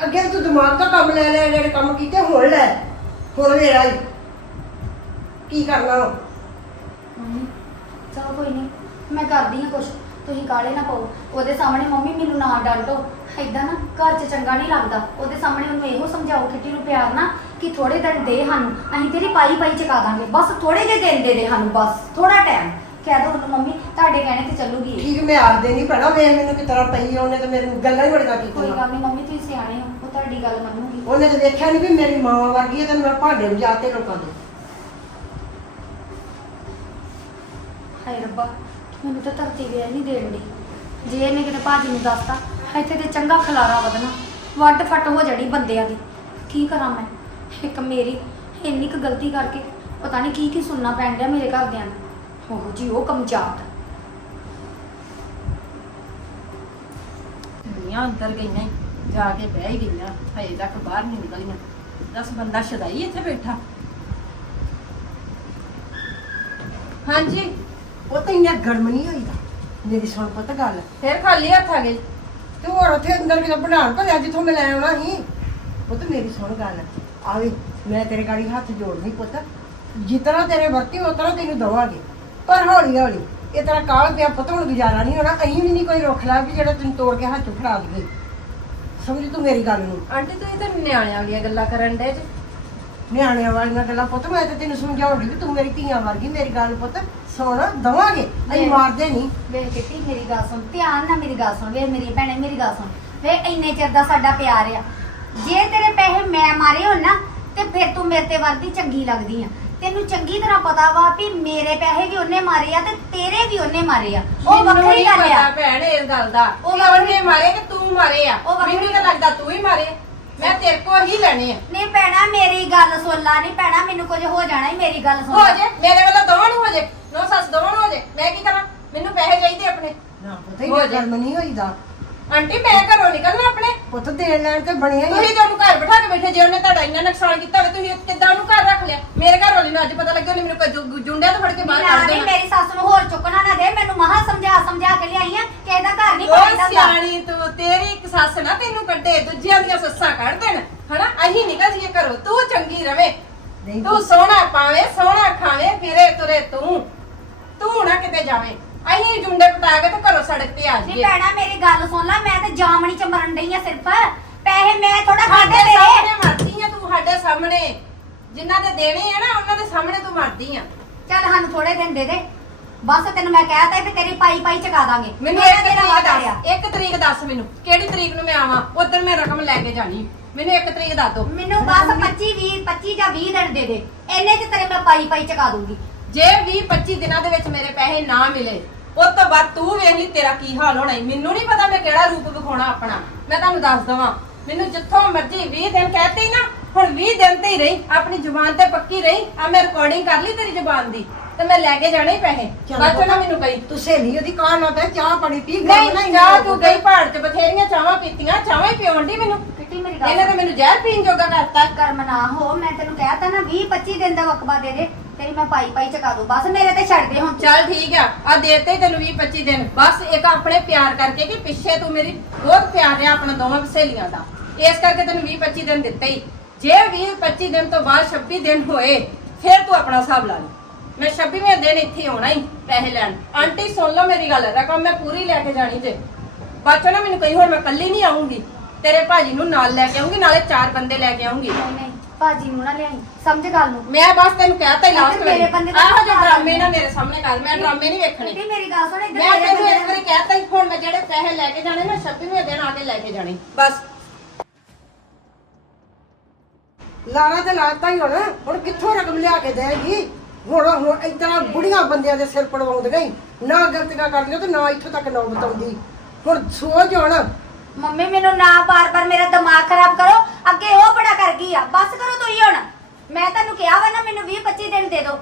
ਅੱਗੇ ਤੂੰ ਦਿਮਾਗ ਤੋਂ ਕੰਮ ਲੈ ਲੈ ਜਿਹੜੇ ਕੰਮ ਕੀਤੇ ਹੁਣ ਲੈ। ਹੁਣ ਮੇਰਾ ਹੀ। ਕੀ ਕਰਨਾ ਵਾ? ਮੰਮੀ ਚਲੋ ਕੋਈ ਨਹੀਂ ਮੈਂ ਕਰਦੀ ਹਾਂ ਕੁਛ ਤੁਸੀਂ ਕਾਲੇ ਨਾ ਪਾਓ। ਉਹਦੇ ਸਾਹਮਣੇ ਮੰਮੀ ਮੈਨੂੰ ਨਾ ਡਾਂਟੋ। ਏਦਾਂ ਨਾ ਘਰ 'ਚ ਚੰਗਾ ਨਹੀਂ ਲੱਗਦਾ। ਉਹਦੇ ਸਾਹਮਣੇ ਉਹਨੂੰ ਇਹੋ ਸਮਝਾਓ ਕਿੱਟੀ ਨੂੰ ਪਿਆਰ ਨਾ ਕਿ ਥੋੜੇ ਦਿਨ ਦੇ ਸਾਨੂੰ ਅਸੀਂ ਤੇਰੀ ਪਾਈ ਪਾਈ ਚਕਾ ਦਾਂਗੇ। ਬਸ ਥੋੜੇ ਜਿਹੇ ਦਿਨ ਦੇ ਦੇ ਸਾਨੂੰ ਬਸ ਥੋੜਾ ਟਾਈਮ ਕਹਿ ਦੋ ਉਹਨੂੰ ਮੰਮੀ ਤੁਹਾਡੇ ਕਹਿਣੇ ਤੇ ਚੱਲੂਗੀ ਇਹ। ਠੀਕ ਮੈਂ ਆਪਦੇ ਨਹੀਂ ਪੜਾ ਵੇਖ ਮੈਨੂੰ ਕਿਸ ਤਰ੍ਹਾਂ ਪਈ ਆ, ਉਹਨੇ ਤੇ ਮੇਰੇ ਗੱਲਾਂ ਹੀ ਬੜੀਆਂ ਕੋਈ ਕੀਤੀਆਂ ਗੱਲ ਨਹੀਂ ਮੰਮੀ ਤੁਸੀਂ ਸਿਆਣੇ ਹੋ ਉਹ ਤੁਹਾਡੀ ਗੱਲ ਮੰਨੂਗੀ। ਉਹਨੇ ਤੇ ਦੇਖਿਆ ਨਹੀਂ ਵੀ ਮੇਰੀ ਮਾਂ ਵਰਗੀ ਹੈ ਤੇ ਮੈਂ ਭਾਂਡੇ ਵਜਾਤੇ ਲੋਕਾਂ ਦੇ ਹਾਏ ਰੱਬਾ ਮੈਨੂੰ ਤਾਂ ਧਰਤੀ ਵੇਲ ਨਹੀਂ ਦੇਣ ਦੀ। ਜੇ ਇਹਨੇ ਕਿਤੇ ਭਾਜੀ ਨੂੰ ਦੱਸਤਾ ਇੱਥੇ ਤੇ ਚੰਗਾ ਖਲਾਰਾ ਵਧਣਾ ਵੱਡ ਫੱਟ ਹੋ ਜੜੀ ਬੰਦਿਆਂ ਦੀ। ਕੀ ਕਰਾਂ ਮੈਂ? ਇੱਕ ਮੇਰੀ ਇੰਨੀ ਕੁ ਗਲਤੀ ਕਰਕੇ ਪਤਾ ਨਹੀਂ ਕੀ ਕੀ ਸੁਣਨਾ ਪੈਣ ਡਿਆ ਮੇਰੇ ਘਰਦਿਆਂ ਨੂੰ। ਉਹ ਜੀ ਉਹ ਕਮਜਾਤ। ਦੁਨੀਆਂ ਅੰਦਰ ਗਈਆਂ ਈ, ਜਾ ਕੇ ਬਹਿ ਹੀ ਗਈਆਂ ਹਜੇ ਤੱਕ ਬਾਹਰ ਨਹੀਂ ਨਿਕਲੀਆਂ। ਦਸ ਬੰਦਾ ਛਦਾਈ ਇੱਥੇ ਬੈਠਾ? ਹਾਂਜੀ। ਉਹ ਤਾਂ ਇੰਨਾ ਗਰਮ ਨਹੀਂ ਹੋਈਦਾ। ਮੇਰੀ ਸੁਣ ਪੁੱਤ ਗੱਲ। ਫੇਰ ਖਾਲੀ ਹੱਥ ਆ ਗਏ ਤੇ ਹੋਰ ਉੱਥੇ ਅੰਦਰ ਕਿਤੇ ਬਣਾਉਣ ਭਲਿਆ ਜਿੱਥੋਂ ਮੈਂ ਲੈ ਆਉਣਾ ਸੀ। ਪੁੱਤ ਮੇਰੀ ਸੁਣ ਗੱਲ। ਆਵੇ ਮੈਂ ਤੇਰੇ ਗਾੜੀ ਹੱਥ ਜੋੜਨੀ ਪੁੱਤ। ਜਿਤਨਾ ਤੇਰੇ ਵਰਤੀ ਉਤਨਾ ਤੈਨੂੰ ਦਵਾਂਗੇ। ਪਰ ਹੌਲੀ ਹੌਲੀ, ਇਹ ਤੇਰਾ ਕਾਲ ਪਿਆ ਪੁੱਤ, ਹੁਣ ਗੁਜ਼ਾਰਾ ਨਹੀਂ ਹੋਣਾ। ਅਸੀਂ ਵੀ ਨਹੀਂ ਕੋਈ ਰੁੱਖ ਲਾ ਵੀ ਜਿਹੜਾ ਤੈਨੂੰ ਤੋੜ ਕੇ ਹੱਥ 'ਚ ਫੜਾ ਦਈਏ ਸਮਝ ਤੂੰ ਮੇਰੀ ਗੱਲ ਨੂੰ? ਆਂਟੀ, ਤੁਸੀਂ ਤਾਂ ਨਿਆਣਿਆਂ ਵਾਲੀਆਂ ਗੱਲਾਂ ਕਰਨ ਡੇ ਜੇ। ਨਿਆਣਿਆਂ ਵਾਲੀਆਂ ਗੱਲਾਂ ਪੁੱਤ ਮੈਂ ਤੇ ਤੈਨੂੰ ਸਮਝਾਉਂਦੀ ਵੀ ਤੂੰ ਮੇਰੀ ਧੀਆਂ ਵਰਗੀ ਮੇਰੀ ਗੱਲ ਪੁੱਤ ਸੁਣ ਦਵਾਂਗੇ। ਅਸੀਂ। ਮਾਰਦੇ ਨਹੀਂ। ਵੇਖ ਕਿੱਟੀ ਮੇਰੀ ਗੱਲ ਸੁਣ ਧਿਆਨ ਨਾਲ ਮੇਰੀ ਗੱਲ ਸੁਣ ਵੇ ਮੇਰੀ ਭੈਣੇ ਮੇਰੀ ਗੱਲ ਸੁਣ। ਵੇ ਇੰਨੇ ਚਿਰ ਦਾ ਸਾਡਾ ਪਿਆਰ ਆ। ਜੇ ਤੇਰੇ ਪੈਸੇ ਮੈਂ ਮਾਰੇ ਹੋਣ ਨਾ ਤੇ ਫਿਰ ਤੂੰ ਮੇਰੇ ਤੇ ਵਰਦੀ ਚੰਗੀ ਲੱਗਦੀ ਆ। ਤੈਨੂੰ ਚੰਗੀ ਤਰ੍ਹਾਂ ਪਤਾ ਵਾ ਵੀ ਮੇਰੇ ਪੈਸੇ ਵੀ ਉਹਨੇ ਮਾਰੇ ਆ ਤੇ ਤੇਰੇ ਵੀ ਉਹਨੇ ਮਾਰੇ ਆ। ਉਹ ਮੈਨੂੰ ਵੱਖਰੀ ਨਹੀਂ ਗੱਲ ਪਤਾ ਆ ਭੈਣ ਇਸ ਗੱਲ ਦਾ। ਉਹ ਉਹਨੇ ਮਾਰੇ ਕਿ ਤੂੰ ਮਾਰੇ ਆ? ਉਹ ਮੈਨੂੰ ਤਾਂ ਲੱਗਦਾ ਤੂੰ ਹੀ ਮਾਰੇ। ਮੈਂ ਤੇਰੇ ਕੋਲ ਹੀ ਲੈਣੇ ਆ। ਨਹੀਂ ਭੈਣਾ ਮੇਰੀ ਗੱਲ ਸੁਣ ਲਾ। ਨਹੀਂ ਭੈਣਾ ਮੈਨੂੰ ਕੁਝ ਹੋ ਜਾਣਾ ਹੀ ਮੇਰੀ ਗੱਲ ਸੁਣ ਹੋ ਲਾ। ਜੇ ਮੇਰੇ ਵੱਲੋਂ ਦੋਵਾਂ ਨੂੰ ਹੋ ਜੇ। ਨੋ ਸੱਸ ਦੋਵਾਂ ਨੂੰ ਹੋ ਜੇ। ਮੈਂ ਕੀ ਕਰਾਂ? ਮੈਨੂੰ ਪੈਸੇ ਚਾਹੀਦੇ ਆਪਣੇ। ਨਾ ਪਤਾ ਹੀ ਹੋ ਨਹੀਂ ਜੇ। ਗੱਲ ਨਹੀਂ ਹੋਈਦਾ। ਆਂਟੀ ਮੈਂ ਘਰੋਂ ਨਿਕਲਣਾ ਆਪਣੇ? ਪੁੱਤ ਦੇਣ ਲੈਣ ਤੇ ਬਣਿਆ ਹੀ ਆ। ਤੁਸੀਂ ਤਾਂ ਉਹਨੂੰ ਘਰ ਬਿਠਾ ਕੇ ਬੈਠੇ ਜੇ ਉਹਨੇ ਤੁਹਾਡਾ ਇੰਨਾ ਨੁਕਸਾਨ ਕੀਤਾ ਹੋਵੇ ਤੁਸੀਂ ਕਿੱਦਾਂ ਉਹਨੂੰ ਘਰ ਰੱਖ ਲਿਆ? ਮੇਰੇ ਘਰ ਵਾਲੀ ਨੂੰ ਅੱਜ ਪਤਾ ਲੱਗਿਆ ਉਹਨੇ ਮੈਨੂੰ ਕੋਈ ਜੁ- ਜੁੰਡਿਆਂ ਤੋਂ ਫੜ ਕੇ ਬਾਹਰ ਕੱਢ ਨਹੀਂ ਦੇਣਾ। ਮੇਰੀ ਸੱਸ ਨੂੰ ਹੋਰ ਚੁੱਕਣਾ ਨਾ ਦੇ ਮੈਨੂੰ ਮਹਾ ਸਮਝਾ ਸਮਝਾ ਕੇ ਲਿਆਈ ਆ ਕਿ ਇਹਦਾ ਘਰ ਨਹੀਂ ਉਹ ਪਾਈਦਾ ਹੁੰਦਾ ਸਿਆਣੀ ਤੂੰ ਤੇਰੀ ਇੱਕ ਸੱਸ ਨਾ ਤੈਨੂੰ ਕੱਢੇ ਦੂਜਿਆਂ ਦੀਆਂ ਸੱਸਾਂ ਕੱਢ ਦੇਣ। ਹਨਾ? ਅਹੀਂ ਨਿਕਲ ਜੀਏ ਘਰੋਂ ਤੂੰ ਚੰਗੀ ਰਵੇਂ। ਨਹੀਂ ਤੂੰ ਸੋਹਣਾ ਪਾਵੇਂ ਸੋਹਣਾ ਖਾਵੇਂ ਫਿਰੇ ਤੁਰੇ ਤੂੰ। ਤੂੰ ਨਾ ਕਿਤੇ ਜਾਵੇਂ। ਅਹੀਂ ਜੁੰਡੇ ਪਟਾ ਕੇ ਤੇ ਘਰੋਂ ਸੜਕ ਤੇ ਆ ਜਾਈਏ। ਭੈਣਾ ਮੇਰੀ ਗੱਲ ਸੁਣ ਲੈ ਮੈਂ ਤੇ ਜਾਮਣੀ ਚ ਮਰਨ ਡਈ ਆ ਸਿਰਫ। ਪੈਸੇ ਮੈਂ ਥੋੜਾ ਸਾਡੇ ਖਾਦੇ ਤੇਰੇ। ਸਾਹਮਣੇ ਮਰਦੀ ਆ ਤੂੰ ਸਾਡੇ ਸਾਹਮਣੇ। ਜਿਨ੍ਹਾਂ ਦੇ ਦੇਣੇ ਆ ਨਾ ਉਹਨਾਂ ਦੇ ਸਾਹਮਣੇ ਤੂੰ ਮਰਦੀ ਆ। ਚੱਲ ਸਾਨੂੰ ਥੋੜੇ ਦਿਨ ਦੇ ਦੇ। ਬਸ ਤੈਨੂੰ ਮੈਂ ਕਹਿਤਾ ਵੀ ਤੇਰੀ ਪਾਈ ਪਾਈ ਚਕਾ ਦਾਂਗੇ। ਮੈਨੂੰ ਮੇਰਾ ਇੱਕ ਤੇਰਾ ਤਰੀਕ ਵਾਅਦਾ ਆ। ਦੱਸ ਇੱਕ ਤਰੀਕ ਦੱਸ ਮੈਨੂੰ। ਕਿਹੜੀ ਤਰੀਕ ਨੂੰ ਮੈਂ ਆਵਾਂ? ਉਦੋਂ ਮੈਂ ਰਕਮ ਲੈ ਕੇ ਜਾਣੀ। ਮੈਨੂੰ ਇੱਕ ਤਰੀਕ ਦੱਸ ਦੋ। ਮੈਨੂੰ ਬਸ 25 20 25 ਜਾਂ 20 ਦਿਨ ਦੇ ਦੇ। ਇੰਨੇ ਚ ਤੇਰੇ ਮੈਂ ਪਾਈ ਪਾਈ ਚਕਾ ਦੂੰਗੀ। ਜੇ 20 25 ਦਿਨਾਂ ਦੇ ਵਿੱਚ ਮੇਰੇ ਪੈਸੇ ਨਾ ਮਿਲੇ ਉਸ ਤੋਂ ਬਾਅਦ ਤੂੰ ਵੇਖ ਲਈ ਤੇਰਾ ਕੀ ਹਾਲ ਹੋਣਾ ਈ। ਮੈਨੂੰ ਨਹੀਂ ਪਤਾ ਮੈਂ ਕਿਹੜਾ ਰੂਪ ਵਿਖਾਉਣਾ ਆਪਣਾ। ਮੈਂ ਤੁਹਾਨੂੰ ਦੱਸ ਦਵਾਂ ਮੈਨੂੰ ਜਿੱਥੋਂ ਮਰਜ਼ੀ 20 ਦਿਨ ਕਹਤੇ ਹੀ ਨਾ ਹੁਣ 20 ਦਿਨ ਤੇ ਹੀ ਰਹੀ ਆਪਣੀ ਜ਼ੁਬਾਨ ਤੇ ਪੱਕੀ ਰਹੀ ਆ ਮੈਂ ਰਿਕਾਰਡਿੰਗ ਕਰ ਲਈ ਤੇਰੀ ਜ਼ੁਬਾਨ ਦੀ ਤੇ ਮੈਂ ਲੈ ਕੇ ਜਾਣੇ ਹੀ ਪੈਸੇ। ਬਾਅਦ ਚੋਂ ਨਾ ਮੈਨੂੰ ਕਹੀ। ਤੂੰ ਸਹੇਲੀ ਉਹਦੀ ਕਾਂ ਨਾ ਬੈ ਚਾਹ ਪਾਣੀ ਪੀ ਗੱਲ ਨਹੀਂ ਬਣਾਈ ਜਾ ਤੂੰ ਗਈ ਪਹਾੜ 'ਚ ਬਥੇਰੀਆਂ ਚਾਵਾਂ ਪੀਤੀਆਂ ਚਾਵਾਂ ਹੀ ਪਿਉਣ ਦੀ ਮੈਨੂੰ। ਕਿੱਟੀ ਮੇਰੀ ਇਹਨੇ ਗੱਲ ਤਾਂ ਮੈਨੂੰ ਜ਼ਹਿਰ ਪੀਣ ਜੋਗਾ ਕਰਤਾ ਕਰਮ ਨਾ ਹੋ ਮੈਂ ਤੈਨੂੰ ਕਹਿਤਾ ਨਾ 20 25 ਦਿਨ ਦਾ ਵਕਬਾ ਦੇ ਦੇ ਤੇਰੀ ਮੈਂ ਪਾਈ ਪਾਈ ਚਕਾ ਦੂੰ। ਬਸ ਮੇਰੇ ਤੇ ਛੱਡ ਦੇ ਹੁਣ। ਚੱਲ ਠੀਕ ਆ ਆ ਦੇਤੇ ਤੈਨੂੰ 20 25 ਦਿਨ। ਬਸ ਇੱਕ ਆਪਣੇ ਪਿਆਰ ਕਰਕੇ ਕਿ ਪਿੱਛੇ ਤੂੰ ਮੇਰੀ ਬਹੁਤ ਪਿਆਰ ਰਿਹਾ ਆਪਣਾ ਦੋਵਾਂ ਸਹੇਲੀਆਂ ਦਾ। ਇਸ ਕਰਕੇ ਤੈਨੂੰ 20 25 ਦਿਨ ਦਿੱਤੇ ਹੀ। ਜੇ 20 25 ਦਿਨ ਤੋਂ ਬਾਅਦ 26 ਦਿਨ ਹੋਏ ਫਿਰ ਤੂੰ ਆਪਣਾ ਹਿਸਾਬ ਲਾ ਲਈ ਮੈਂ 26ਵੇਂ ਦਿਨ ਇੱਥੇ ਆਉਣਾ ਹੀ ਪੈਸੇ ਲੈਣ। ਆਂਟੀ ਸੁਣ ਲਓ ਮੇਰੀ ਗੱਲ ਰਕਮ ਮੈਂ ਪੂਰੀ ਲੈ ਕੇ ਜਾਣੀ ਜੇ। ਬਾਅਦ ਚੋਂ ਨਾ ਮੈਨੂੰ ਕਹੀ ਹੁਣ ਮੈਂ ਕੱਲੀ ਨਹੀਂ ਆਉਂਗੀ ਤੇਰੇ ਭਾਜੀ ਨੂੰ ਨਾਲ ਲੈ ਕੇ ਆਉਂਗੀ ਨਾਲੇ ਚਾਰ ਬੰਦੇ ਲੈ ਕੇ ਆਉਂਗੀ। ਨਹੀਂ ਨਹੀਂ ਭਾਜੀ ਨੂੰ ਨਾ ਲਿਆਈ। ਸਮਝ ਗੱਲ ਨੂੰ। ਮੈਂ ਬਸ ਤੈਨੂੰ ਕਹਿਤਾ ਹੀ ਲਾਸਟ ਮੇਰੇ ਬੰਦੇ ਆਹੋ ਜਿਹੇ ਹਿਸਾਬ ਡਰਾਮੇ ਨਾ ਮੇਰੇ ਸਾਹਮਣੇ ਕਰ ਮੈਂ ਡਰਾਮੇ ਨਹੀਂ ਵੇਖਣੇ। ਕਿੱਟੀ ਮੇਰੀ ਗੱਲ ਸੁਣ ਇੱਧਰ ਮੈਂ ਮੇਰੇ ਤੈਨੂੰ ਬੰਦੇ ਇੱਕ ਵਾਰੀ ਕਹਿਤਾ ਹੀ ਹੁਣ ਮੈਂ ਜਿਹੜੇ ਪੈਸੇ ਲੈ ਕੇ ਜਾਣੇ ਨਾ 26ਵੇਂ ਦਿਨ ਆ ਕੇ ਲੈ ਕੇ ਜਾਣੇ। ਬਸ। ਲਾਰਾ ਤੇ ਲਾਤਾ ਹੀ ਹੁਣ ਹੁਣ ਕਿੱਥੋਂ ਰਕਮ ਲਿਆ ਕੇ ਦੇਗੀ ਹੁਣ ਹੁਣ ਇਤਨਾ ਬੁੜੀਆਂ ਬੰਦਿਆਂ ਦੇ ਸਿਰ ਪੜਵਾਉਂਦੀਆਂ ਹੀ ਨਾ ਗਲਤੀਆਂ ਕਰਦੀਆਂ ਤੇ ਨਾ ਇੱਥੋਂ ਤੱਕ ਨੌਬਤ ਆਉਂਦੀ। ਹੁਣ ਸੋਚ ਹੁਣ ਮੰਮੀ, ਮੈਨੂੰ ਨਾ ਬਾਰ-ਬਾਰ ਮੇਰਾ ਦਿਮਾਗ ਖਰਾਬ ਕਰੋ। ਅੱਗੇ ਉਹ ਬੜਾ ਕਰ ਗਈ ਆ। ਬਸ ਕਰੋ ਤੁਸੀਂ ਹੁਣ। ਮੈਂ ਤੁਹਾਨੂੰ ਕਿਹਾ ਵਾ ਨਾ, ਮੈਨੂੰ 20-25 ਦਿਨ ਦੇ ਦਿਓ।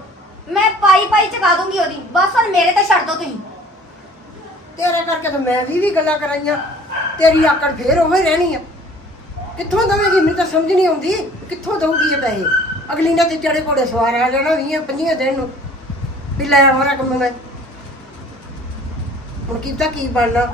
ਮੈਂ ਪਾਈ ਪਾਈ ਚਕਾ ਦੂੰਗੀ ਉਹਦੀ। ਬਸ ਹੁਣ ਮੇਰੇ ਤੇ ਛੱਡ ਦਿਓ ਤੁਸੀਂ। ਤੇਰੇ ਕਰਕੇ ਤਾਂ ਮੈਂ ਵੀ ਵੀ ਗੱਲਾਂ ਕਰਾਈਆਂ। ਤੇਰੀ ਆਕੜ ਫੇਰ ਉਹ ਰਹਿਣੀ ਆ। ਕਿੱਥੋਂ ਦਵੇਗੀ? ਮੈਨੂੰ ਤਾਂ ਸਮਝ ਨਹੀਂ ਆਉਂਦੀ ਕਿੱਥੋਂ ਦਊਗੀ ਇਹ ਪੈਸੇ। ਅਗਲੀ ਨੇ ਤੇ ਚੜੇ ਘੋੜੇ ਸਵਾਰ ਆ ਜਾਣਾ 20 25 ਦਿਨ ਨੂੰ। ਵੀ ਲੈ ਆਵਾਂ ਕੰਮ ਮੈਂ ਹੁਣ ਕੀਤਾ ਕੀ ਬਣਨਾ?